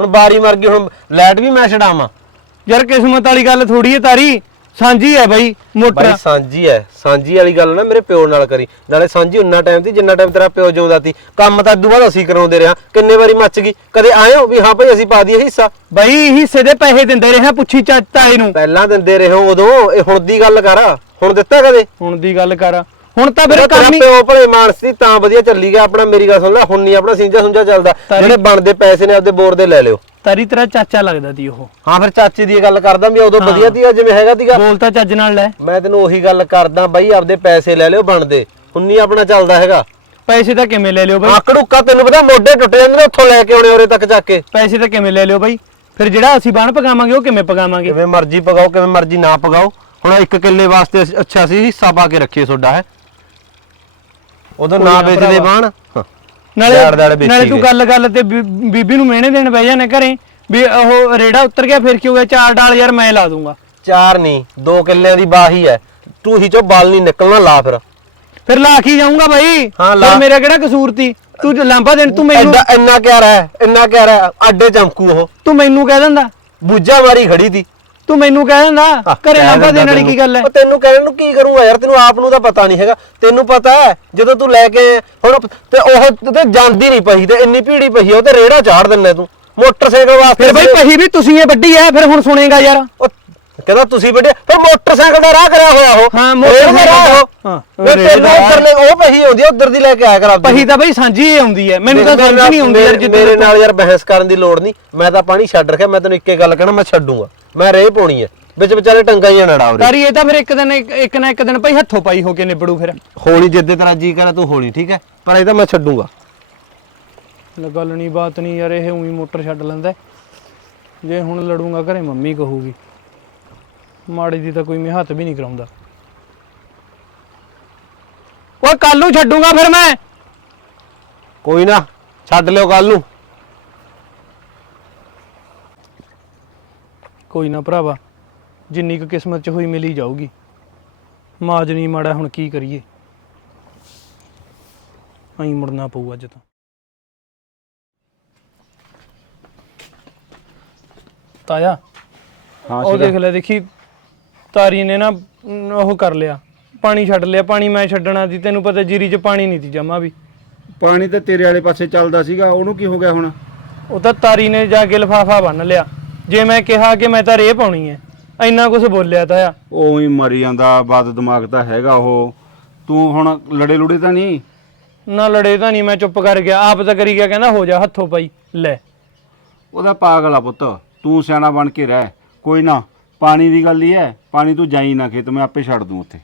ਹੁਣ ਬਾਰੀ ਮਰ ਗਈ ਹੁਣ ਲਾਈਟ ਵੀ ਮੈਂ ਛਡਾਵਾਂ। ਯਾਰ ਕਿਸਮਤ ਵਾਲੀ ਗੱਲ ਥੋੜੀ ਹੈ ਤਾਰੀ। ਸਾਂਝੀ ਹੈ ਬਾਈ ਮੋਟਰ। ਬਾਈ ਸਾਂਝੀ ਐ ਸਾਂਝੀ ਵਾਲੀ ਗੱਲ ਨਾ ਮੇਰੇ ਪਿਓ ਨਾਲ ਕਰੀ। ਨਾਲੇ ਸਾਂਝੀ ਉਨਾ ਟਾਈਮ ਸੀ ਜਿੰਨਾ ਟਾਈਮ ਤੇਰਾ ਪਿਓ ਜਿਉਂਦਾ ਸੀ। ਕੰਮ ਤਾਂ ਬਾਅਦ ਅਸੀਂ ਕਰਾਉਂਦੇ ਰਿਹਾ ਕਿੰਨੇ ਵਾਰੀ ਮੱਚ ਗਈ। ਕਦੇ ਹੋ ਵੀ ਹਾਂ ਭਾਈ ਅਸੀਂ ਪਾ ਦਈਏ ਹਿੱਸਾ? ਬਾਈ ਹਿੱਸੇ ਦੇ ਪੈਸੇ ਦਿੰਦੇ ਰਹੇ ਪੁੱਛੀ ਚਾਚਾ ਇਹਨੂੰ ਪਹਿਲਾਂ ਦਿੰਦੇ ਰਹੇ ਹੋ ਉਦੋਂ। ਇਹ ਹੁਣ ਦੀ ਗੱਲ ਕਰ। ਹੁਣ ਦਿੱਤਾ ਕਦੇ? ਹੁਣ ਦੀ ਗੱਲ ਕਰ। ਹੁਣ ਤਾਂ ਫਿਰ ਤੇਰਾ ਕੰਮ ਹੀ ਪਿਓ ਭਲੇ ਮਾਨਸ ਤਾਂ ਵਧੀਆ ਚੱਲੀ ਗਿਆ। ਆਪਣਾ ਮੇਰੀ ਗੱਲ ਸੁਣ ਲੈ ਹੁਣ ਨਹੀਂ ਆਪਣਾ ਸਿੰਜਾ ਸੁੰਜਾ ਚੱਲਦਾ। ਤਾਰੀ- ਜਿਹੜੇ ਬਣਦੇ ਪੈਸੇ ਨੇ ਆਪਦੇ ਬੋਰ ਦੇ ਲੈ ਲਿਓ। ਤਾਰੀ ਤੇਰਾ ਚਾਚਾ ਲੱਗਦਾ ਤੀ ਉਹ। ਹਾਂ ਫਿਰ ਚਾਚੀ ਦੀ ਗੱਲ ਕਰਦਾ ਵੀ ਉਦੋਂ ਵਧੀਆ ਸੀਗਾ ਜਿਵੇਂ ਹੈਗਾ ਸੀਗਾ ਬੋਲ ਤਾਂ ਚੱਜ ਨਾਲ ਲੈ। ਮੈਂ ਤੈਨੂੰ ਉਹੀ ਗੱਲ ਕਰਦਾ ਬਾਈ ਆਪਦੇ ਪੈਸੇ ਲੈ ਲਿਓ ਬਣਦੇ। ਨਹੀਂ ਆਪਣਾ ਚੱਲਦਾ ਹੈਗਾ। ਪੈਸੇ ਤਾਂ ਕਿਵੇਂ ਲੈ ਲਿਓ ਬਾਈ? ਆਕੜੂਕਾ ਤੈਨੂੰ ਪਤਾ ਮੋਢੇ ਟੁੱਟ ਜਾਂਦੇ ਨੇ ਉੱਥੋਂ ਲੈ ਕੇ ਆਉਣੇ ਉਰੇ ਤੱਕ ਚੱਕ ਕੇ। ਪੈਸੇ ਤਾਂ ਕਿਵੇਂ ਲੈ ਲਿਓ ਬਾਈ? ਫਿਰ ਜਿਹੜਾ ਅਸੀਂ ਬਾਣ ਪਕਾਵਾਂਗੇ ਉਹ ਕਿਵੇਂ ਪਕਾਵਾਂਗੇ? ਕਿਵੇਂ ਮਰਜ਼ੀ ਪਗਾਓ ਕਿਵੇਂ ਮਰਜ਼ੀ ਨਾ ਪਗਾਓ ਹੁਣ ਇੱਕ ਕਿੱਲੇ ਵਾਸਤੇ ਅਸੀਂ- ਅੱਛਾ ਸੀ ਹਿੱਸਾ ਪਾ ਕੇ ਰੱਖੀਏ ਤੁਹਾਡਾ ਹੈ। ਉਦੋਂ ਕੋਈ ਨਾ ਨਾ ਵੇਚਦੇ ਭਰਾਵਾ। ਨਾਲੇ ਵੇਚੀ ਤੂੰ ਗਏ। ਗੱਲ ਗੱਲ ਤੇ ਬੀ- ਬੀਬੀ ਨੂੰ ਮਿਹਣੇ ਦੇਣ ਬਹਿ ਜਾਣੇ ਘਰੇ ਵੀ ਉਹ ਰੇੜਾ ਉਤਰ ਗਿਆ ਫਿਰ ਕੀ ਹੋ ਗਿਆ? ਚਾਰ ਡਾਲ ਯਾਰ ਮੈਂ ਲਾ ਦੂੰਗਾ। ਚਾਰ ਨਹੀਂ ਦੋ ਕਿੱਲਿਆਂ ਦੀ ਬਾਹੀ ਹੈ। ਤੂੰ ਹੀ ਚੋਂ ਬਲ ਨਹੀਂ ਨਿਕਲਣਾ ਲਾ ਫਿਰ। ਫਿਰ ਲਾ ਕੇ ਜਾਊਂਗਾ ਬਾਈ। ਹਾਂ, ਲਾ। ਮੇਰਾ ਕਿਹੜਾ ਕਸੂਰ ਤੀ ਤੂੰ ਜੋ ਲਾਂਬਾ ਦੇਣ ਤੂੰ ਮੈਨੂੰ ਐਡਾ ਇੰਨਾ ਕਿਆ ਰਹਿ ਇੰਨਾ ਕਿਆ ਰਹਿ ਅੱਡੇ ਚਮਕੂ ਉਹ। ਤੂੰ ਮੈਨੂੰ ਕਹਿ ਦਿੰਦਾ। ਬੂਝਾ ਮਾਰੀ ਖੜੀ ਤੀ ਤੂੰ ਮੈਨੂੰ ਕਹਿ ਦਿੰਦਾ ਘਰੇ ਦਿੰਦਾ ਦੇਣ ਵਾਲੀ ਕੀ ਗੱਲ ਹੈ? ਤੈਨੂੰ ਕਹਿਣ ਨੂੰ ਕੀ ਕਰੂੰਗਾ ਯਾਰ ਤੈਨੂੰ ਆਪ ਨੂੰ ਤਾਂ ਪਤਾ ਨਹੀਂ ਹੈਗਾ। ਤੈਨੂੰ ਪਤਾ ਹੈ ਜਦੋਂ ਤੂੰ ਲੈ ਕੇ ਹੁਣ ਤੇ ਉਹ ਤੇ ਜਾਂਦੀ ਨਹੀਂ ਪਈ ਤੇ ਇੰਨੀ ਭੀੜੀ ਪਈ ਉਹ ਤੇ ਰੇੜਾ ਚਾੜ ਦਿੰਦਾ ਤੂੰ। ਮੋਟਰਸਾਈਕਲ ਵਾਸਤੇ ਫਿਰ ਬਾਈ ਪਹੀ ਵੀ ਤੁਸੀਂ ਇਹ ਵੱਡੀ ਐ ਫਿਰ ਹੁਣ ਸੁਣੇਗਾ ਯਾਰ। ਕਹਿੰਦਾ ਤੁਸੀਂ ਵੱਡੇ ਫਿਰ ਮੋਟਰਸਾਈਕਲ ਦਾ ਰਾਹ ਕਰਿਆ ਹੋਇਆ ਉਹ। ਹਾਂ, ਰੇਲ ਦਾ ਰਾਹ ਉਹ। ਹਾਂ, ਤੈਨੂੰ। ਉੱਧਰ ਲੈ ਉਹ ਪਹੀ ਆਉਂਦੀ ਉਧਰ ਦੀ ਲੈ ਕੇ ਆਇਆ ਕਰ ਆਪਦੀ ਪਹੀ ਤਾਂ ਬਾਈ ਸਾਂਝੀ ਹੀ ਆਉਂਦੀ ਐ ਮੈਨੂੰ ਤਾਂ ਸਮਝ ਨਹੀਂ ਆਉਂਦੀ ਯਾਰ ਮੇਰੇ- ਜਿੱਦਾਂ ਮੇਰੇ ਤੂੰ- ਨਾਲ ਯਾਰ ਬਹਿਸ ਕਰਨ ਦੀ ਲੋੜ ਨਹੀਂ। ਮੈਂ ਤਾਂ ਪਾਣੀ ਛੱਡ ਰੱਖਿਆ ਮੈਂ ਤੈਨੂੰ ਇੱਕੇ ਗੱਲ ਕਹਿਣਾ ਮੈਂ ਛੱਡੂਗਾ। ਮੈਂ ਰੇਹ ਪਾਉਣੀ ਹੈ ਵਿੱਚ ਵਿਚਾਲੇ ਟੰਗਾ ਹੀ ਨੜਾ ਉਰੇ। ਤਾਰੀ ਇਹ ਤਾਂ ਫਿਰ ਇੱਕ ਦਿਨ ਇੱਕ ਇੱਕ ਨਾ ਇੱਕ ਦਿਨ ਭਾਈ ਹੱਥੋਂ ਪਾਈ ਹੋ ਕੇ ਨਿਬੜੂ ਫਿਰ। ਹੋਲੀ ਜਿੱਦੇ ਤੇਰਾ ਜੀ ਕਰੇ ਤੂੰ ਹੋਲੀ ਠੀਕ ਹੈ ਪਰ ਇਹ ਤਾਂ ਮੈਂ ਛੱਡੂਗਾ। ਗੱਲ ਨਹੀਂ ਬਾਤ ਨਹੀਂ ਯਾਰ ਇਹ ਉਹੀ ਮੋਟਰ ਛੱਡ ਲੈਂਦਾ। ਜੇ ਹੁਣ ਲੜੂੰਗਾ ਘਰੇ ਮੰਮੀ ਕਹੂਗੀ। ਮਾੜੀ ਦੀ ਤਾਂ ਕੋਈ ਮੈਂ ਹੱਥ ਵੀ ਨਹੀਂ ਕਰਾਉਂਦਾ। ਓਏ ਕੱਲ ਨੂੰ ਛੱਡੂੰਗਾ ਫਿਰ ਮੈਂ। ਕੋਈ ਨਾ ਛੱਡ ਲਿਓ ਕੱਲ ਨੂੰ। ਕੋਈ ਨਾ ਭਰਾਵਾ ਜਿੰਨੀ ਕੁ ਕਿਸਮਤ 'ਚ ਹੋਈ ਮਿਲੀ ਜਾਊਗੀ। ਮਾਜ ਨਹੀਂ ਮਾੜਾ ਹੁਣ ਕੀ ਕਰੀਏ? ਐਂ ਮੁੜਨਾ ਪਊ ਅੱਜ ਤਾਂ। ਤਾਇਆ ਹਾਂ ਉਹ ਦੇਖ ਲੈ ਦੇਖੀ ਤਾਰੀ ਨੇ ਨਾ ਅਮ, ਉਹ ਕਰ ਲਿਆ ਪਾਣੀ ਛੱਡ ਲਿਆ ਪਾਣੀ ਮੈਂ ਛੱਡਣਾ ਸੀ ਤੈਨੂੰ ਪਤਾ ਜੀਰੀ 'ਚ ਪਾਣੀ ਨਹੀਂ ਸੀ ਜਮਾ ਵੀ। ਪਾਣੀ ਤਾਂ ਤੇਰੇ ਵਾਲੇ ਪਾਸੇ ਚੱਲਦਾ ਸੀਗਾ ਉਹਨੂੰ ਕੀ ਹੋ ਗਿਆ ਹੁਣ? ਉਹ ਤਾਂ ਤਾਰੀ ਨੇ ਜਾ ਕੇ ਲਫਾਫਾ ਬੰਨ ਲਿਆ। ਜੇ ਮੈਂ ਕਿਹਾ ਕਿ ਮੈਂ ਤਾਂ ਰੇ ਪਾਉਣੀ ਐ ਇੰਨਾ ਕੁਝ ਬੋਲਿਆ ਤਾਇਆ ਉਹ ਹੀ ਮਰੀ ਜਾਂਦਾ ਬਾਦ ਦਿਮਾਗ ਤਾਂ ਹੈਗਾ ਉਹ। ਤੂੰ ਹੁਣ ਲੜੇ ਲੁੜੇ ਤਾਂ ਨਹੀਂ? ਨਾ ਲੜੇ ਤਾਂ ਨਹੀਂ ਮੈਂ ਚੁੱਪ ਕਰ ਗਿਆ ਆਪ ਤਾਂ ਕਰੀ ਗਿਆ ਕਹਿੰਦਾ ਹੋ ਜਾ ਹੱਥੋਂ ਪਾਈ ਲੈ। ਉਹਦਾ ਪਾਗਲ ਆ ਪੁੱਤ ਤੂੰ ਸਿਆਣਾ ਬਣ ਕੇ ਰਹਿ ਕੋਈ ਨਾ ਪਾਣੀ ਦੀ ਗੱਲ ਹੀ ਹੈ ਪਾਣੀ ਤੂੰ ਜਾਈ ਨਾ ਖੇਤ ਮੈਂ ਆਪੇ ਛੱਡ ਦੂੰ ਉੱਥੇ।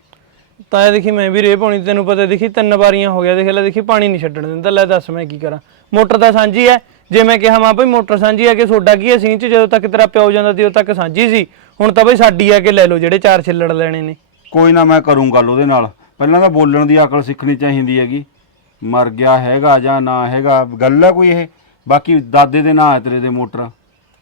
ਤਾਇਆ ਦੇਖੀ ਮੈਂ ਵੀ ਰੇ ਪਾਉਣੀ ਤੈਨੂੰ ਪਤਾ ਦੇਖੀ ਤਿੰਨ ਵਾਰੀਆਂ ਹੋ ਗਿਆ ਦੇਖ ਲੈ ਦੇਖੀ ਪਾਣੀ ਨਹੀਂ ਛੱਡਣ ਦਿੰਦਾ ਲੈ ਦੱਸ ਮੈਂ ਕੀ ਕਰਾਂ। ਮੋਟਰ ਤਾਂ ਸਾਂਝੀ ਐ ਜੇ ਮੈਂ ਕਿਹਾ ਮਾਂ ਭਈ ਮੋਟਰ ਸਾਂਝੀ ਐ ਕਿ ਸੋਡਾ ਕੀ ਐ ਸੀਂ ਚ? ਜਦੋਂ ਤੱਕ ਤੇਰਾ ਪਿਓ ਜਾਂਦਾ ਸੀ ਉਦੋਂ ਤੱਕ ਸਾਂਝੀ ਸੀ। ਹੁਣ ਤਾਂ ਬਈ ਸਾਡੀ ਐ ਕਿ ਲੈ ਲਓ ਜਿਹੜੇ ਚਾਰ ਛਿੱਲੜ ਲੈਣੇ ਨੇ। ਕੋਈ ਨਾ ਮੈਂ ਕਰੂੰ ਗੱਲ ਉਹਦੇ ਨਾਲ। ਪਹਿਲਾਂ ਤਾਂ ਬੋਲਣ ਦੀ ਅਕਲ ਸਿੱਖਣੀ ਚਾਹੀਦੀ ਹੈਗੀ। ਮਰ ਗਿਆ ਹੈਗਾ ਜਾਂ ਨਾ ਹੈਗਾ ਗੱਲ ਹੈ ਕੋਈ ਇਹ? ਬਾਕੀ ਦਾਦੇ ਦੇ ਨਾਂ ਹੈ ਤੇਰੇ ਦੇ ਮੋਟਰ।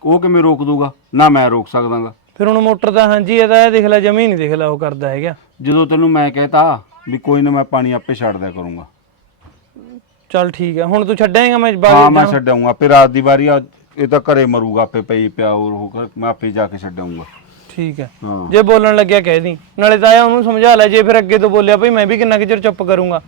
ਉਹ ਕਿਵੇਂ ਰੋਕ ਦੂਗਾ? ਨਾ ਮੈਂ ਰੋਕ ਸਕਦਾਗਾ। ਫਿਰ ਹੁਣ ਮੋਟਰ ਤਾਂ ਹਾਂਜੀ ਐ ਤਾਂ ਇਹ ਦੇਖ ਲੈ ਜਮੀ ਨਹੀਂ ਦੇਖ ਲੈ ਉਹ ਕਰਦਾ ਹੈਗਾ। ਜਦੋਂ ਤੈਨੂੰ ਮੈਂ ਕਹਿਤਾ ਵੀ ਕੋਈ ਨਾ ਮੈਂ ਪਾਣੀ ਆਪੇ ਛੱਡ ਦਿਆ ਕਰੂੰਗਾ। ਚੱਲ ਠੀਕ ਐ ਹੁਣ ਤੂੰ ਛੱਡੇਂਗਾ ਮੈਂ ਹਾਂ ਬਾਅਦ ਮੈਂ ਛੱਡਾਂਗਾ ਆਪੇ ਰਾਤ ਦੀ ਵਾਰੀ ਆ ਇਹ ਤਾਂ ਘਰੇ ਮਰੂਗਾ ਆਪੇ ਪਈ ਪਿਆ ਹੋਰ ਉਹ ਕਰ- ਮੈਂ ਆਪੇ ਜਾ ਕੇ ਛੱਡਾਂਗਾ। ਠੀਕ ਹਾਂ ਜੇ ਬੋਲਣ ਲੱਗਿਆ ਕਹਿ ਦੀ ਨਾਲੇ ਤਾਂ ਉਹਨੂੰ ਸਮਝਾ ਲੈ ਜੇ ਫਿਰ ਅੱਗੇ ਤੋਂ ਬੋਲਿਆ ਭਈ ਮੈਂ ਵੀ ਕਿੰਨਾ ਕੁ ਚਿਰ ਚੁੱਪ ਕਰੂੰਗਾ।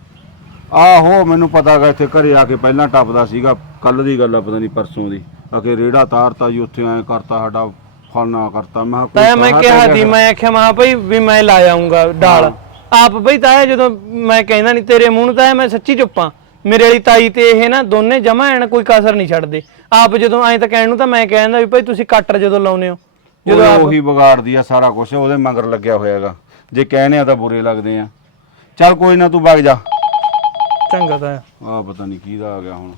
ਆਹੋ ਮੈਨੂੰ ਪਤਾ ਗਾ ਇੱਥੇ ਘਰੇ ਆ ਕੇ ਪਹਿਲਾਂ ਟੱਪਦਾ ਸੀਗਾ ਕੱਲ ਦੀ ਗੱਲ ਆ ਪਤਾ ਨਹੀਂ ਪਰਸੋਂ ਦੀ। ਆ ਕੇ ਰੇੜਾ ਤਾਰਤਾ ਜੀ ਉੱਥੇ ਐ ਕਰਤਾ ਸਾਡਾ ਫਾਨਾ ਕਰਤਾ ਮੈਂ ਕਿਹਾ ਕੋਈ ਮੈਂ ਕਹਾ ਤਾਂ ਹੈਗਾ। ਮੈਂ ਆਖਿਆ ਮਾ ਭਾਈ ਵੀ ਮੈਂ ਲਾ ਆਉਂਗਾ ਡਾਲ। ਆਪ ਬਈ ਤਾਇਆ ਜਦੋਂ ਮੈਂ ਕਹਿੰਦਾ ਨਹੀਂ ਤੇਰੇ ਮੂੰਹ ਨੂੰ ਤਾਇਆ ਮੈਂ ਸੱਚੀ ਚੁੱਪਾਂ ਮੇਰੇ ਵਾਲੀ ਤਾਈ ਤੇ ਇਹ ਨਾ ਦੋਨੇ ਜਮਾ ਐਨ ਕੋਈ ਕਸਰ ਨਹੀਂ ਛੱਡਦੇ। ਆਪ ਜਦੋਂ ਐਂ ਤਾਂ ਕਹਿਣ ਨੂੰ ਤਾਂ ਮੈਂ ਕਹਿੰਦਾ ਵੀ ਭਾਈ ਤੁਸੀਂ ਕੱਟਰ ਜਦੋਂ ਲਾਉਨੇ ਹੋ। ਜਦੋਂ ਉਹ ਆਪ ਉਹੀ ਵਿਗਾੜਦੀ ਆ ਸਾਰਾ ਕੁਝ ਉਹਦੇ ਮਗਰ ਲੱਗਿਆ ਹੋਇਆਗਾ ਜੇ ਕਹਿੰਦੇ ਆ ਤਾਂ ਬੁਰੇ ਲੱਗਦੇ ਆ। ਚੱਲ ਕੋਈ ਨਾ ਤੂੰ ਵਗ ਜਾ। ਚੰਗਾ ਤਾਇਆ ਆ। ਪਤਾ ਨਹੀਂ ਕਿਹਦਾ ਆ ਗਿਆ ਹੁਣ।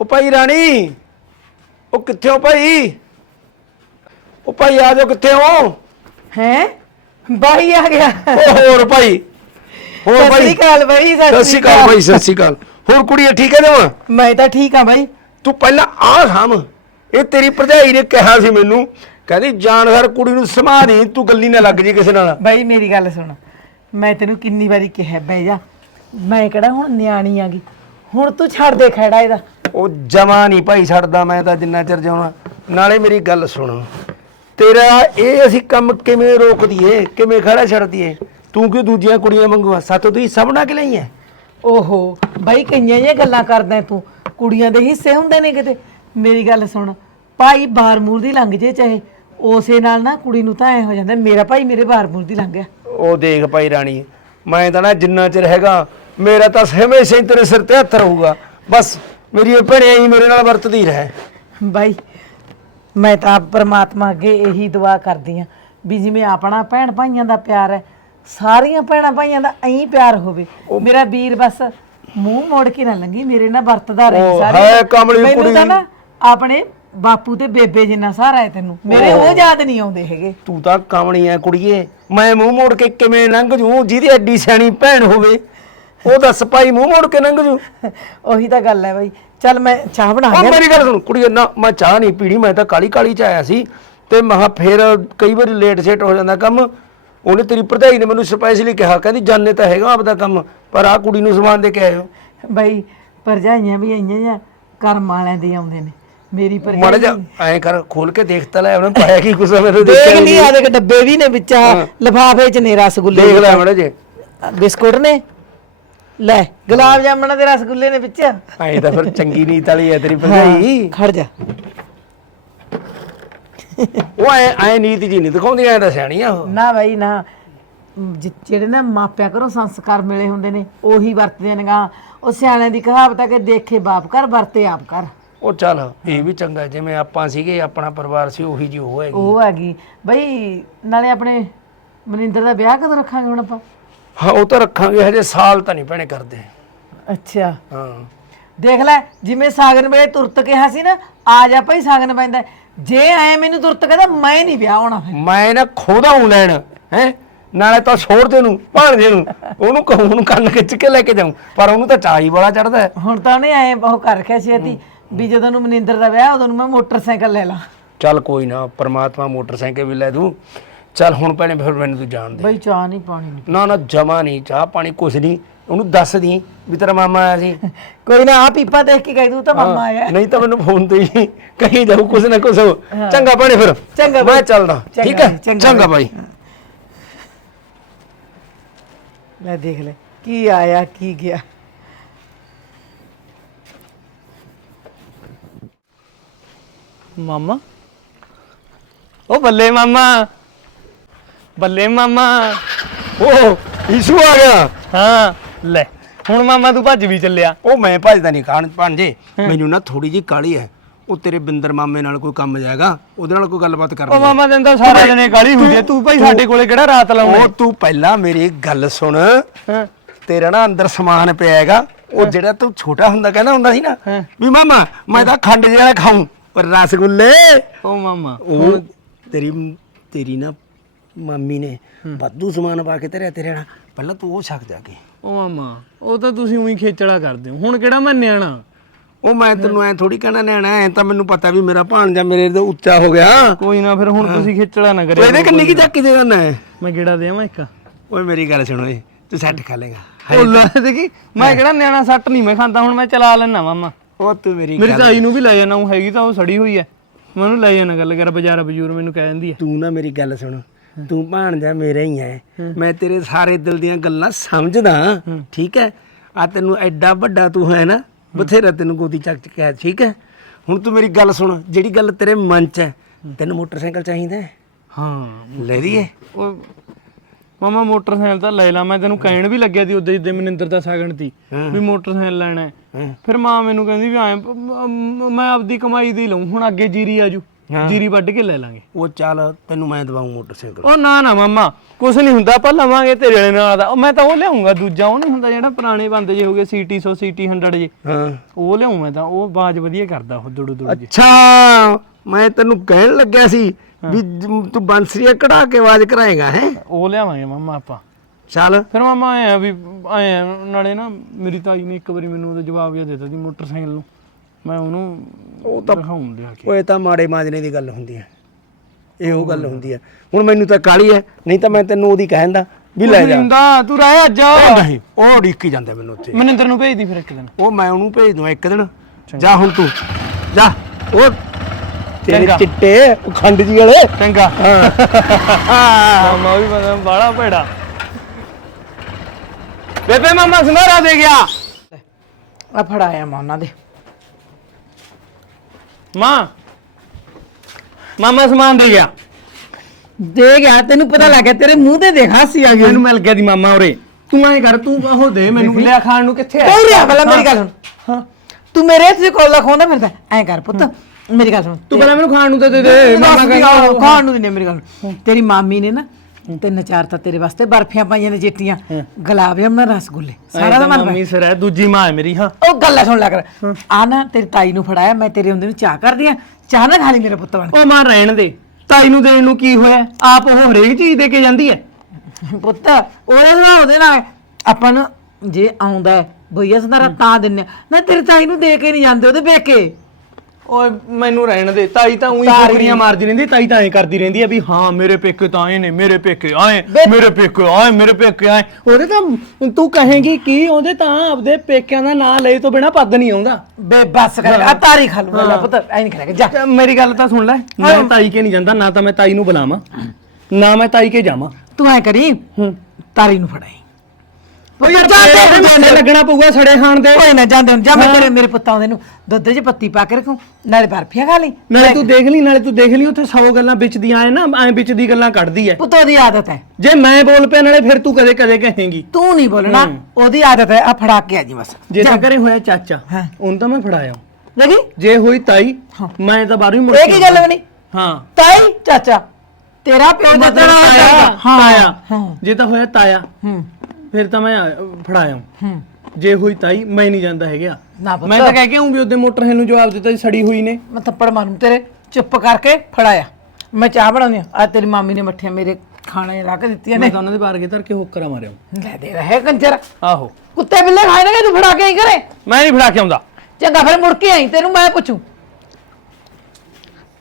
ਉਹ ਭਾਈ ਰਾਣੀ ਉਹ ਕਿੱਥੇ ਹੋ ਭਾਈ? ਉਹ ਭਾਈ ਆ ਜਾਓ ਕਿੱਥੇ ਹੋ? ਹੈ? ਬਾਈ ਆ ਗਿਆ। ਉਹ ਹੋਰ ਭਾਈ। ਹੋਰ ਸਤਿ ਸ੍ਰੀ ਅਕਾਲ ਬਾਈ ਸਤਿ ਸ਼੍ਰੀ ਅਕਾਲ ਭਾਈ ਸਤਿ ਸ਼੍ਰੀ ਅਕਾਲ। ਹੋਰ ਕੁੜੀਏ ਠੀਕ ਹੈ ਜਮਾ? ਮੈਂ ਤਾਂ ਠੀਕ ਆ ਬਾਈ। ਤੂੰ ਪਹਿਲਾਂ ਆ ਸਾਮ ਇਹ ਤੇਰੀ ਭਰਜਾਈ ਨੇ ਕਿਹਾ ਸੀ ਮੈਨੂੰ। ਕਹਿੰਦੀ ਜਾਨਵਰ ਕੁੜੀ ਨੂੰ ਸਮਾ ਦੇ ਤੂੰ ਗੱਲੀ ਨਾ ਲੱਗ ਜੀ ਕਿਸੇ ਨਾਲ। ਬਾਈ ਮੇਰੀ ਗੱਲ ਸੁਣ। ਮੈਂ ਤੈਨੂੰ ਕਿੰਨੀ ਵਾਰੀ ਕਿਹਾ ਬਹਿ ਜਾ। ਮੈਂ ਕਿਹੜਾ ਹੁਣ ਨਿਆਣੀ ਆਗੀ। ਹੁਣ ਤੂੰ ਛੱਡ ਦੇ ਖੜਾ ਇਹਦਾ। ਉਹ ਜਮਾ ਨਹੀਂ ਭਾਈ ਛੱਡਦਾ ਮੈਂ ਤਾਂ ਜਿੰਨਾ ਚਿਰ ਜਾਉਣਾ। ਨਾਲੇ ਮੇਰੀ ਗੱਲ ਸੁਣ। ਤੇਰਾ ਇਹ ਅਸੀਂ ਕੰਮ ਕਿਵੇਂ ਰੋਕ ਦਈਏ ਕਿਵੇਂ ਖੜਾ ਛੱਡ ਦਈਏ? ਤੂੰ ਕਿਉਂ ਦੂਜੀਆਂ ਕੁੜੀਆਂ ਵਾਂਗੂ ਸਾਤੋਂ ਤੂੰ ਹਿੱਸਾ ਬਣਾ ਕੇ ਲਈ ਹੈ ਓਹੋ ਬਾਈ ਕਈਆਂ ਜਿਹੀਆਂ ਗੱਲਾਂ ਕਰਦਾ ਤੂੰ। ਕੁੜੀਆਂ ਦੇ ਹਿੱਸੇ ਹੁੰਦੇ ਨੇ ਕਿਤੇ? ਮੇਰੀ ਗੱਲ ਸੁਣ ਭਾਈ ਬਾਰਮੂਰ ਦੀ ਲੰਘ ਜੇ ਚਾਹੇ ਉਸੇ ਨਾਲ ਨਾ ਕੁੜੀ ਨੂੰ ਤਾਂ ਐ ਹੋ ਜਾਂਦਾ ਮੇਰਾ ਭਾਈ ਮੇਰੇ ਬਾਰਮੂਰ ਦੀ ਲੰਘ ਗਿਆ ਉਹ ਦੇਖ ਭਾਈ ਰਾਣੀ ਮੈਂ ਤਾਂ ਨਾ ਜਿੰਨਾ ਚਿਰ ਹੈਗਾ ਮੇਰਾ ਤਾਂ ਹਮੇਸ਼ਾ ਹੀ ਤੇਰੇ ਸਿਰ ਤੇ ਹੱਥ ਰਹੂਗਾ। ਬਸ ਮੇਰੀ ਇਹ ਹੀ ਮੇਰੇ ਨਾਲ ਵਰਤਦੀ ਰਹੇ। ਬਾਈ ਮੈਂ ਤਾਂ ਪਰਮਾਤਮਾ ਅੱਗੇ ਇਹੀ ਦੁਆ ਕਰਦੀ ਆ ਵੀ ਜਿਵੇਂ ਆਪਣਾ ਭੈਣ ਭਾਈਆਂ ਦਾ ਪਿਆਰ ਹੈ ਸਾਰੀਆਂ ਭੈਣਾਂ ਭਾਈਆਂ ਦਾ ਐਂ ਪਿਆਰ ਹੋਵੇ। ਮੇਰਾ ਵੀਰ ਬਸ ਮੂੰਹ ਮੋੜ ਕੇ ਨਾ ਲੰਗੀ ਮੇਰੇ ਨਾਲ ਵਰਤਦਾ ਰਹੇ ਉਹ ਸਾਰੇ। ਹੈ ਕਮਲੀ ਮੈਨੂੰ ਕੁੜੀ। ਤਾਂ ਨਾ ਆਪਣੇ ਬਾਪੂ ਤੇ ਬੇਬੇ ਜਿੰਨਾ ਸਹਾਰਾ ਹੈ ਤੈਨੂੰ ਮੇਰੇ ਉਹ ਯਾਦ ਨਹੀਂ ਆਉਂਦੇ ਹੈਗੇ। ਤੂੰ ਤਾਂ ਕਾਮਣੀ ਐ ਕੁੜੀਏ ਮੈਂ ਮੂੰਹ ਮੋੜ ਕੇ ਕਿਵੇਂ ਲੰਘ ਜੂ? ਜਿਹਦੀ ਐਡੀ ਸਿਆਣੀ ਭੈਣ ਹੋਵੇ ਉਹ ਦੱਸ ਭਾਈ ਮੂੰਹ ਮੋੜ ਕੇ ਲੰਘ ਜੂ। ਉਹੀ ਤਾਂ ਗੱਲ ਹੈ ਬਾਈ। ਚੱਲ ਮੈਂ ਚਾਹ ਬਣਾ ਉਹ ਲਿਆ ਮੇਰੀ ਗੱਲ ਸੁਣ ਕੁੜੀਏ ਨਾ ਮੈਂ ਚਾਹ ਨਹੀਂ ਪੀਣੀ ਮੈਂ ਤਾਂ ਕਾਲੀ ਕਾਲੀ ਚ ਆਇਆ ਸੀ ਤੇ ਮਹਾ ਫੇਰ ਕਈ ਵਾਰੀ ਲੇਟ ਸੇਟ ਹੋ ਜਾਂਦਾ ਕੰਮ ਉਹਨੇ ਤੇਰੀ ਭਰਜਾਈ ਨੇ ਮੈਨੂੰ ਸਪੈਸ਼ਲੀ ਕਿਹਾ ਕਹਿੰਦੀ ਜਾਣੇ ਤਾਂ ਹੈਗਾ ਆਪਦਾ ਕੰਮ ਪਰ ਆ ਕੁੜੀ ਨੂੰ ਸਮਾਨ ਦੇ ਕੇ ਆਇਓ। ਬਾਈ ਭਰਜਾਈਆਂ ਵੀ ਆਈਆਂ ਜਾਂ ਕਰਮ ਵਾਲਿਆਂ ਦੇ ਆਉਂਦੇ ਨੇ? ਮੇਰੀ ਮੜ ਭਰਜਾਈ ਜਾ ਐਂ ਕਰ ਖੋਲ ਕੇ ਦੇਖ ਤਾਂ ਲੈ ਉਹਨੇ ਪਾਇਆ ਕੀ ਕੁਛ ਮੈਨੂੰ ਦੇਖ ਦੇਖਿਆ ਨਹੀਂ ਆ ਦੇਖ ਡੱਬੇ ਵੀ ਨੇ ਵਿੱਚ ਲਫਾਫੇ ਚ ਨੇ ਰਸਗੁੱਲੇ ਦੇਖ ਲੈ ਮੜ ਜੇ ਬਿਸਕੁਟ ਨੇ? ਲੈ ਗੁਲਾਬ ਜਾਮਣਾ ਦੇ ਰਸਗੁੱਲੇ ਨੇ ਵਿੱਚ। ਐਂ ਤਾਂ ਫਿਰ ਚੰਗੀ ਨੀਤ ਵਾਲੀ ਹੈ ਤੇਰੀ ਭਰਜਾਈ। ਖੜ ਜਾ। ਉਹ ਐ ਐ ਨੀਤ ਜੀ ਨਹੀਂ ਦਿਖਾਉਂਦੀ ਐ ਤਾਂ ਸਿਆਣੀ ਆ ਉਹ। ਨਾ ਬਾਈ ਨਾ। ਜਿ- ਜਿਹੜੇ ਨਾ ਮਾਪਿਆਂ ਘਰੋਂ ਸੰਸਕਾਰ ਮਿਲੇ ਹੁੰਦੇ ਨੇ ਉਹੀ ਵਰਤਦੇ ਨੇ ਗਾ। ਉਹ ਸਿਆਣਿਆਂ ਦੀ ਕਹਾਵਤ ਹੈ ਕਿ ਦੇਖੇ ਬਾਪ ਕਰ ਵਰਤੇ ਆਪ ਕਰ ਉਹ ਚੱਲ ਇਹ ਵੀ ਚੰਗਾ ਜਿਵੇਂ ਆਪਾਂ ਸੀਗੇ ਆਪਣਾ ਪਰਿਵਾਰ ਸੀ ਉਹੀ ਜੀ ਉਹ ਹੈਗੀ। ਉਹ ਹੈਗੀ। ਬਈ ਨਾਲੇ ਆਪਣੇ ਮਨਿੰਦਰ ਦਾ ਵਿਆਹ ਕਦੋਂ ਰੱਖਾਂਗੇ ਹੁਣ ਆਪਾਂ? ਹਾਂ ਉਹ ਤਾਂ ਰੱਖਾਂਗੇ ਹਜੇ ਸਾਲ ਤਾਂ ਨਹੀਂ ਭੈਣੇ ਕਰਦੇ। ਅੱਛਾ। ਹਾਂ। ਦੇਖ ਲੈ ਜਿਵੇਂ ਸਾਗਨ ਵੇਲੇ ਤੁਰਤ ਕਿਹਾ ਸੀ ਨਾ ਆ ਜਾ ਭਾਈ ਸਾਗਨ ਪੈਂਦਾ ਜੇ ਐ ਮੈਨੂੰ ਤੁਰਤ ਕਹਿੰਦਾ ਮੈਂ ਨਹੀਂ ਵਿਆਹ ਹੋਣਾ ਫਿਰ। ਮੈਂ ਨਾ ਖੋਦਾ ਹੂੰ ਲੈਣ ਹੈ? ਨਾਲੇ ਤਾਂ ਛੋੜ ਦੇ ਨੂੰ ਭਾਣਜੇ ਨੂੰ ਉਹਨੂੰ। ਕਹੂੰ ਉਹਨੂੰ ਕੰਨ ਖਿੱਚ ਕੇ ਲੈ ਕੇ ਜਾਉਂ ਪਰ ਉਹਨੂੰ ਤਾਂ ਚਾਈ ਬੜਾ ਚੜਦਾ ਹੈ। ਹੁਣ ਤਾਂ ਉਹਨੇ ਐ ਉਹ ਕਰ ਰੱਖਿਆ ਸੀ ਅਤੀ ਵੀ ਜਦੋਂ ਨੂੰ ਮਨਿੰਦਰ ਦਾ ਵਿਆਹ ਉਦੋਂ ਨੂੰ ਮੈਂ ਮੋਟਰਸਾਈਕਲ ਲੈ ਲਾਂ। ਚੱਲ ਕੋਈ ਨਾ ਪ੍ਰਮਾਤਮਾ ਮੋਟਰਸਾਈਕਲ ਵੀ ਲੈ ਦੂੰ ਚੱਲ ਹੁਣ ਭੈਣੇ ਫਿਰ ਮੈਨੂੰ ਤੂੰ ਜਾਣ ਦੇ। ਬਈ ਚਾਹ ਨਹੀਂ ਪਾਣੀ। ਨਹੀਂ ਨਾ ਨਾ ਜਮਾ ਨਹੀਂ ਚਾਹ ਪਾਣੀ ਕੁਛ ਨਹੀਂ। ਉਹਨੂੰ ਦੱਸ ਦੀ ਵੀ ਤੇਰਾ ਮਾਮਾ ਆਇਆ ਸੀ। ਕੋਈ ਨਾ ਆ ਪੀਪਾ ਦੇਖ ਕੇ ਕਹਿ ਦੂ ਤਾਂ ਮਾਮਾ ਆਇਆ। ਨਹੀਂ ਤਾਂ ਮੈਨੂੰ ਫੋਨ ਤੇ ਹੀ ਕਹੀ ਜਾਊ ਕੁਛ ਨਾ ਕੁਛ। ਚੰਗਾ ਭੈਣੇ ਫਿਰ। ਚੰਗਾ ਮੈਂ। ਚੱਲਦਾ। ਚੰਗਾ ਠੀਕ ਹੈ? ਚੰਗਾ ਚੰਗਾ ਭਾਈ ਲੈ ਦੇਖ ਲੈ ਕੀ ਆਇਆ ਕੀ ਗਿਆ। ਮਾਮਾ? ਉਹ ਬੱਲੇ ਮਾਮਾ। ਬੱਲੇ ਮਾਮਾ। ਉਹ ਈਸ਼ੂ ਆ ਗਿਆ। ਹਾਂ। ਲੈ ਹੁਣ ਮਾਮਾ ਤੂੰ ਭੱਜ ਵੀ ਚੱਲਿਆ। ਉਹ ਮੈਂ ਭਜਦਾ ਨਹੀਂ ਖਾਣ ਭਾਂਜੇ ਮੈਨੂੰ ਨਾ ਥੋੜੀ ਜੀ ਕਾਲੀ ਹੈ। ਉਹ ਤੇਰੇ ਬਿੰਦਰ ਮਾਮੇ ਨਾਲ ਕੋਈ ਕੰਮ ਜਾਏਗਾ ਉਹਦੇ ਨਾਲ ਕੋਈ ਗੱਲਬਾਤ ਉਹ ਕਰਨੀ ਹੈ। ਮਾਮਾ ਤਾਂ ਸਾਰਾ ਦਿਨੇ ਕਾਲੀ ਹੁੰਦੀ ਤੂੰ ਭਾਈ ਸਾਡੇ ਕੋਲੇ ਕਿਹੜਾ ਰਾਤ ਲਾਉਣਾ ਉਹ ਤੂੰ ਪਹਿਲਾਂ ਮੇਰੀ ਗੱਲ ਸੁਣ। ਹਾਂ। ਤੇਰਾ ਨਾ ਅੰਦਰ ਸਮਾਨ ਪਿਆ ਹੈਗਾ। ਉਹ ਜਿਹੜਾ ਤੂੰ ਛੋਟਾ ਹੁੰਦਾ ਕਹਿੰਦਾ ਹੁੰਦਾ ਸੀ ਨਾ ਹਾਂ। ਵੀ ਮਾਮਾ ਮੈਂ ਤਾਂ ਖੰਡ ਜਿਹੜਾ ਖਾਉਂ ਪਰ ਰਸਗੁੱਲੇ। ਉਹ ਮਾਮਾ ਉਹ ਤੇਰੀ ਤੇਰੀ ਨਾ ਮਾਮੀ ਨੇ ਵਾਧੂ ਸਮਾਨ ਪਾ ਕੇ ਤੇਰੇ ਤੇਰੇ ਨਾਲ। ਪਹਿਲਾਂ ਤੂੰ ਉਹ ਛੱਕ ਜਾ ਕੇ। ਉਹ ਮਾਮਾ ਉਹ ਤਾਂ ਤੁਸੀਂ ਉਹੀ ਖੇਚੜਾ ਕਰਦੇ ਹੋ। ਹੁਣ ਕਿਹੜਾ ਮੈਂ ਨਿਆਣਾ? ਉਹ ਮੈਂ ਤੈਨੂੰ ਐ ਥੋੜੀ ਕਹਿਣਾ ਨਿਆਣਾ ਐ ਤਾਂ ਮੈਨੂੰ ਪਤਾ ਵੀ ਮੇਰਾ ਭਾਣਜਾ ਮੇਰੇ ਤੋਂ ਉੱਚਾ ਹੋ ਗਿਆ। ਕੋਈ ਨਾ ਫਿਰ ਹੁਣ ਤੁਸੀਂ ਖੇਚੜਾ ਨਾ ਤੂੰ ਕਰਿਓ ਇਹਦੇ ਕੰਨੀ ਕੀ ਚੱਕੀ ਦੇ ਹੈ ਮੈਂ ਗੇੜਾ ਦੇਵਾਂ ਇੱਕ? ਓਏ ਮੇਰੀ ਗੱਲ ਸੁਣ ਓਏ ਤੂੰ ਸੈੱਟ ਖਾ ਲੇਗਾ। ਉਹ ਲੈ ਦੇਖੀ ਮੈਂ ਕਿਹੜਾ ਨਿਆਣਾ ਸੱਟ ਨਹੀਂ ਮੈਂ ਖਾਂਦਾ ਹੁਣ ਮੈਂ ਚਲਾ ਲੈਣਾ ਮਾਮਾ ਉਹ ਤੂੰ ਮੇਰੀ ਮੇਰੀ ਤਾਈ ਨੂੰ ਵੀ ਲੈ ਜਾਣਾ ਉਹ ਹੈਗੀ ਤਾਂ ਉਹ ਸੜੀ ਹੋਈ ਐ। ਮੈਂ ਉਹਨੂੰ ਲੈ ਜਾਣਾ ਗੱਲ ਕਰ ਬਾਜ਼ਾਰ ਬਜੂਰ ਮੈਨੂੰ ਕਹਿ ਦਿੰਦੀ ਐ। ਤੂੰ ਨਾ ਮੇਰੀ ਗੱਲ ਸੁਣ। ਤੂੰ ਭਾਣਜਾ ਮੇਰਾ ਹੀ ਹੈ। ਮੈਂ ਤੇਰੇ ਸਾਰੇ ਦਿਲ ਦੀਆਂ ਗੱਲਾਂ ਸਮਝਦਾ। ਠੀਕ ਹੈ ਆ ਤੈਨੂੰ ਐਡਾ ਵੱਡਾ ਤੂੰ ਹੈ ਨਾ ਬਥੇਰਾ ਤੈਨੂੰ ਗੋਦੀ ਚੱਕ ਚੁੱਕਿਆ ਠੀਕ ਹੈ ਹੁਣ ਤੂੰ ਮੇਰੀ ਗੱਲ ਸੁਣ ਜਿਹੜੀ ਗੱਲ ਤੇਰੇ ਮਨ 'ਚ ਹੈ। ਤੈਨੂੰ ਮੋਟਰਸਾਈਕਲ ਚਾਹੀਦਾ ਹੈ ਹਾਂ। ਲੈ ਲਈਏ। ਉਹ ਮਾਮਾ ਮੋਟਰਸਾਈਕਲ ਤਾਂ ਲੈ ਲਾ ਮੈਂ ਤੈਨੂੰ ਕਹਿਣ ਵੀ ਲੱਗਿਆ ਸੀ ਉਦੋਂ ਜਿੱਦੇ ਮਨਿੰਦਰ ਦਾ ਸਾਗਣ ਤੀ ਵੀ ਮੋਟਰਸਾਈਕਲ ਲੈਣਾ ਫਿਰ ਮਾਂ ਮੈਨੂੰ ਕਹਿੰਦੀ ਵੀ ਐਂ ਮੈਂ ਆਪਦੀ ਕਮਾਈ ਦੀ ਲਊਂ ਹੁਣ ਅੱਗੇ ਜੀਰੀ ਆਜੂ ਜੀਰੀ ਵੱਢ ਕੇ ਲੈ ਲਾਂਗੇ। ਉਹ ਚੱਲ ਤੈਨੂੰ ਮੈਂ ਦਵਾਉਂ ਮੋਟਰਸਾਈਕਲ। ਉਹ ਨਾ ਨਾ ਮਾਮਾ ਕੁਛ ਨਹੀਂ ਹੁੰਦਾ ਆਪਾਂ ਲਵਾਂਗੇ ਤੇਰੇ ਵਾਲੇ ਨਾਲ ਦਾ। ਉਹ ਮੈਂ ਤਾਂ ਉਹ ਲਿਆਉਂਗਾ ਦੂਜਾ ਉਹ ਨਹੀਂ ਹੁੰਦਾ ਜਿਹੜਾ ਪੁਰਾਣੇ ਬੰਦੇ ਜੇ ਹੋ ਗਏ ਸੀਟੀ 100 ਸੀਟੀ 100 ਜੇ ਹਾਂ। ਉਹ ਲਿਆਉਂ ਮੈਂ ਤਾਂ ਉਹ ਆਵਾਜ਼ ਵਧੀਆ ਕਰਦਾ ਉਹ ਦੁੜੂ ਦੁੜੂ ਜੇ ਅੱਛਾ ਮੈਂ ਤੈਨੂੰ ਕਹਿਣ ਲੱਗਿਆ ਸੀ ਵੀ ਜ- ਤੂੰ ਬੰਸਰੀਆ ਕਢਾ ਕੇ ਆਵਾਜ਼ ਕਰਾਏਗਾ ਹੈ? ਉਹ ਲਿਆਵਾਂਗੇ ਮਾਮਾ ਆਪਾਂ। ਚੱਲ। ਫਿਰ ਮਾਮਾ ਆਏ ਆ ਵੀ ਆਏ ਆ ਨਾਲੇ ਨਾ ਮੇਰੀ ਤਾਈ ਨੇ ਇੱਕ ਵਾਰੀ ਮੈਨੂੰ ਉਹਦਾ ਜਵਾਬ ਜਿਹਾ ਦੇ ਦਿੱਤਾ ਸੀ ਮੋਟਰਸਾਈਕਲ ਨੂੰ। ਮੈਂ ਉਹਨੂੰ ਉਹ ਤਾਂ ਦਿਖਾਉਂ ਲਿਆ ਕੇ। ਓਏ ਤਾਂ ਮਾੜੇ ਮਾਜਨੇ ਦੀ ਗੱਲ ਹੁੰਦੀ ਹੈ। ਇਹ ਉਹ ਗੱਲ ਹੁੰਦੀ ਹੈ। ਹੁਣ ਮੈਨੂੰ ਤਾਂ ਕਾਲੀ ਹੈ ਨਹੀਂ ਤਾਂ ਮੈਂ ਤੈਨੂੰ ਉਹਦੀ ਕਹਿੰਦਾ ਵੀ ਲੈ ਜਾ। ਹੁੰਦਾ ਤੂੰ ਰਹਿ ਅੱਜ। ਨਹੀਂ ਉਹ ਉਡੀਕੀ ਜਾਂਦਾ ਮੈਨੂੰ ਉੱਥੇ। ਮਨਿੰਦਰ ਨੂੰ ਭੇਜ ਦੀ ਫਿਰ ਇੱਕ ਦਿਨ। ਉਹ ਮੈਂ ਉਹਨੂੰ ਭੇਜ ਦੂੰ ਇੱਕ ਦਿਨ। ਜਾ ਹੁਣ ਤੂੰ। ਜਾ ਉਹ ਤੇਰੇ ਚੰਗਾ। ਚਿੱਟੇ ਉਹ ਖੰਡ ਜੀ ਵਾਲੇ। ਚੰਗਾ। ਮਾਮਾ ਵੀ ਬੰਦਾ ਬਾਲਾ ਭੇੜਾ। ਬੇਬੇ ਮਾਮਾ ਸੁਨਾਰਾ ਦੇ ਗਿਆ। ਆ ਫੜਾਇਆ ਮੈਂ ਉਹਨਾਂ ਦੇ। ਮਾਂ ਮਾਮਾ ਸਮਾਨ ਦੇ ਗਿਆ। ਦੇ ਗਿਆ ਤੈਨੂੰ ਪਤਾ ਲੱਗ ਗਿਆ ਤੇਰੇ ਮੂੰਹ ਤੇ ਦੇਖ ਹਾਸੀ ਆ ਗਈ ਮੈਨੂੰ ਮਿਲ ਗਿਆ ਦੀ ਮਾਮਾ ਉਰੇ। ਤੂੰ ਐਂ ਕਰ ਤੂੰ ਉਹ ਦੇ ਮੈਨੂੰ। ਲਿਆ ਖਾਣ ਨੂੰ ਕਿੱਥੇ ਆ ਕੋਈ ਰਿਹਾ ਪਹਿਲਾਂ ਮੇਰੀ ਗੱਲ ਸੁਣ। ਹਾਂ। ਤੂੰ ਮੇਰੇ 'ਚ ਕੋਲਾ ਖੋਂਦਾ ਫਿਰਦਾ ਐਂ ਕਰ ਪੁੱਤ। ਮੇਰੀ ਗੱਲ ਸੁਣ। ਤੂੰ ਪਹਿਲਾਂ ਮੈਨੂੰ ਖਾਣ ਨੂੰ ਤਾਂ ਦੇ ਦੇ। ਮਾਮਾ ਕਹਿੰਦਾ ਖਾਣ ਨੂੰ ਦਿੰਦੇ ਮੇਰੀ ਗੱਲ। ਤੇਰੀ ਮਾਮੀ ਨੇ ਨਾ ਤਿੰਨ ਚਾਰ ਤਾਂ ਤੇਰੇ ਵਾਸਤੇ ਬਰਫੀਆਂ ਪਾਈਆਂ ਨੇ ਜੇਟੀਆਂ ਗੁਲਾਬ ਜਾਮਨ ਰਸਗੁੱਲੇ। ਸਾਰਾ ਦਾ ਮਨ ਮੰਮੀ ਸਿਰ ਹੈ ਦੂਜੀ ਮਾਂ ਹੈ ਮੇਰੀ ਹਾਂ। ਉਹ ਗੱਲਾਂ ਸੁਣ ਲਿਆ ਕਰ। ਆ ਨਾ ਤੇਰੀ ਤਾਈ ਨੂੰ ਫੜਾਇਆ ਮੈਂ ਤੇਰੇ ਹੁੰਦੇ ਨੂੰ ਚਾਹ ਕਰਦੀ ਆ। ਚਾਹ ਨਾ ਖਾ ਲਈ ਮੇਰੇ ਪੁੱਤ ਬਣ ਉਹ ਮਾਂ ਰਹਿਣ ਦੇ। ਤਾਈ ਨੂੰ ਦੇਣ ਨੂੰ ਕੀ ਹੋਇਆ? ਆਪ ਉਹ ਹਰੇਕ ਚੀਜ਼ ਦੇ ਕੇ ਜਾਂਦੀ ਹੈ। ਪੁੱਤ ਉਹਦਾ ਸੁਭਾਅ ਉਹਦੇ ਨਾਲ ਆਪਾਂ ਨੂੰ ਜੇ ਆਉਂਦਾ ਹੈ ਭਈਆ ਸੰਦਾਰਾ ਤਾਂ ਦਿੰਨੇ ਆ। ਨਾ ਤੇਰੀ ਤਾਈ ਨੂੰ ਦੇ ਕੇ ਨਹੀਂ ਜਾਂਦੇ ਉਹਦੇ ਪੇਕੇ। ਓਏ ਮੈਨੂੰ ਰਹਿਣ ਦੇ। ਤਾਈ ਤਾਂ ਉਹੀ ਫੁਕਰੀਆਂ ਮਾਰਦੀ ਰਹਿੰਦੀ ਤਾਈ ਤਾਂ ਐਂ ਕਰਦੀ ਰਹਿੰਦੀ ਆ ਵੀ ਹਾਂ ਮੇਰੇ ਪੇਕੇ ਤਾਂ ਆਏ ਨੇ ਮੇਰੇ ਪੇਕੇ ਆਏ ਮੇਰੇ ਪੇਕੇ ਆਏ ਮੇਰੇ ਪੇਕੇ ਆਏ। ਉਹਦੇ ਤਾਂ ਤੂੰ ਕਹੇਂਗੀ ਕੀ ਉਹਦੇ ਤਾਂ ਆਪਦੇ ਪੇਕਿਆਂ ਦਾ ਨਾਂ ਲਏ ਤੋਂ ਬਿਨਾ ਪੱਦ ਨਹੀਂ ਆਉਂਦਾ। ਬੇ ਬਸ ਕਰ ਆ ਤਾਰੀ ਖਾ ਲੂ ਪੁੱਤ ਐ ਨਹੀਂ ਕਰਾਂਗੇ ਜਾ। ਮੇਰੀ ਗੱਲ ਤਾਂ ਸੁਣ ਲੈ ਮੈਂ ਤਾਈ ਕੇ ਨਹੀਂ ਜਾਂਦਾ ਨਾ ਤਾਂ ਮੈਂ ਤਾਈ ਨੂੰ ਬੁਲਾਵਾਂ ਨਾ ਮੈਂ ਤਾਈ ਕੇ ਜਾਵਾਂ। ਤੂੰ ਐ ਕਰੀ ਤਾਰੀ ਨੂੰ ਫੜਾਈ। ਯਾਰ ਜਾਂਦੇ ਲੱਗਣਾ ਪਊਗਾ ਸੜੇ ਖਾਣ ਦੇ ਕੋਈ ਨਾ ਜਾਂਦੇ ਹੁਣ ਜਾ ਮੈਂ ਤੇਰੇ ਮੇਰੇ ਪੁੱਤਾਂ ਉਹਦੇ ਨੂੰ ਦੁੱਧ 'ਚ ਪੱਤੀ ਪਾ ਕੇ ਰੱਖੂ ਨਾਲੇ ਬਰਫੀਆਂ ਖਾ ਲਈ। ਨਾਲੇ ਤੂੰ ਦੇਖ ਲਈ ਨਾਲੇ ਤੂੰ ਦੇਖ ਲਈ ਉੱਥੇ 100 ਗੱਲਾਂ ਵਿੱਚ ਦੀਆਂ ਐ ਨਾ ਐ ਵਿੱਚ ਦੀ ਗੱਲਾਂ ਕੱਢਦੀ ਐ। ਪੁੱਤ ਉਹਦੀ ਆਦਤ ਹੈ ਜੇ ਮੈਂ ਬੋਲ ਪਿਆ ਨਾਲੇ ਫਿਰ ਤੂੰ ਕਦੇ ਕਦੇ ਕਹੇਂਗੀ। ਤੂੰ ਨਹੀਂ ਬੋਲਣਾ ਉਹਦੀ ਆਦਤ ਹੈ ਆ ਫੜਾ ਕੇ ਆ ਜੀ ਬਸ। ਜੇ ਤਾਂ ਘਰੇ ਹੋਇਆ ਚਾਚਾ ਹਾਂ। ਉਹਨੂੰ ਤਾਂ ਮੈਂ ਫੜਾਇਆ। ਲਗੀ? ਜੇ ਹੋਈ ਤਾਈ ਮੈਂ ਤਾਂ ਬਾਹਰੋਂ ਹੀ ਮੁੜ ਇਹ ਕੀ ਗੱਲ ਬਣੀ? ਹਾਂ। ਤਾਈ ਚਾਚਾ ਤੇਰਾ ਪਿਓ ਦਾ ਤਾਇਆ। ਹਾਂ। ਜੇ ਤਾਂ ਹੋਇਆ ਤਾਇਆ। ਹੂੰ। ਫਿਰ ਤਾਂ ਮੈਂ ਫੜਾਇਆ। ਹੂੰ ਜੇ ਹੋਈ ਤਾਈ ਮੈਂ ਨਹੀਂ ਜਾਂਦਾ ਹੈਗਾ। ਨਾ ਪੁੱਤ। ਮੈਂ ਤਾਂ ਕਹਿ ਕੇ ਆਉਂ ਵੀ ਉਹਦੇ ਮੋਟਰਸਾਈਕਲ ਨੂੰ ਜਵਾਬ ਦਿੱਤਾ ਸੀ ਸੜੀ ਹੋਈ ਨੇ। ਮੈਂ ਥੱਪੜ ਮਾਰੂ ਤੇਰੇ ਚੁੱਪ ਕਰਕੇ ਫੜਾਇਆ। ਮੈਂ ਚਾਹ ਬਣਾਉਂਦੀ ਆ ਤੇਰੀ ਮਾਮੀ ਨੇ ਮੱਠੀਆਂ ਮੇਰੇ ਖਾਣੇ ਲਾ ਕੇ ਦਿੱਤੀਆਂ ਮੈਂ ਨੇ ਤਾਂ ਉਹਨਾਂ ਦੇ ਬਾਹਰ ਕੇ ਧਰ ਕੇ ਹੋਕਰਾ ਮਾਰਿਆ। ਲੈ ਦੇ ਰਹੇ ਕੰਜਰ। ਆਹੋ। ਕੁੱਤੇ ਬਿੱਲੇ ਖਾਏ ਨਾ ਕਿ ਤੂੰ ਫੜਾ ਕੇ ਹੀ ਕਰੇ ਮੈਂ ਨਹੀਂ ਫੜਾ ਕੇ ਆਉਂਦਾ। ਚੰਗਾ ਫਿਰ ਮੁੜ ਕੇ ਆਈ। ਤੈਨੂੰ ਮੈਂ ਪੁੱਛੂ।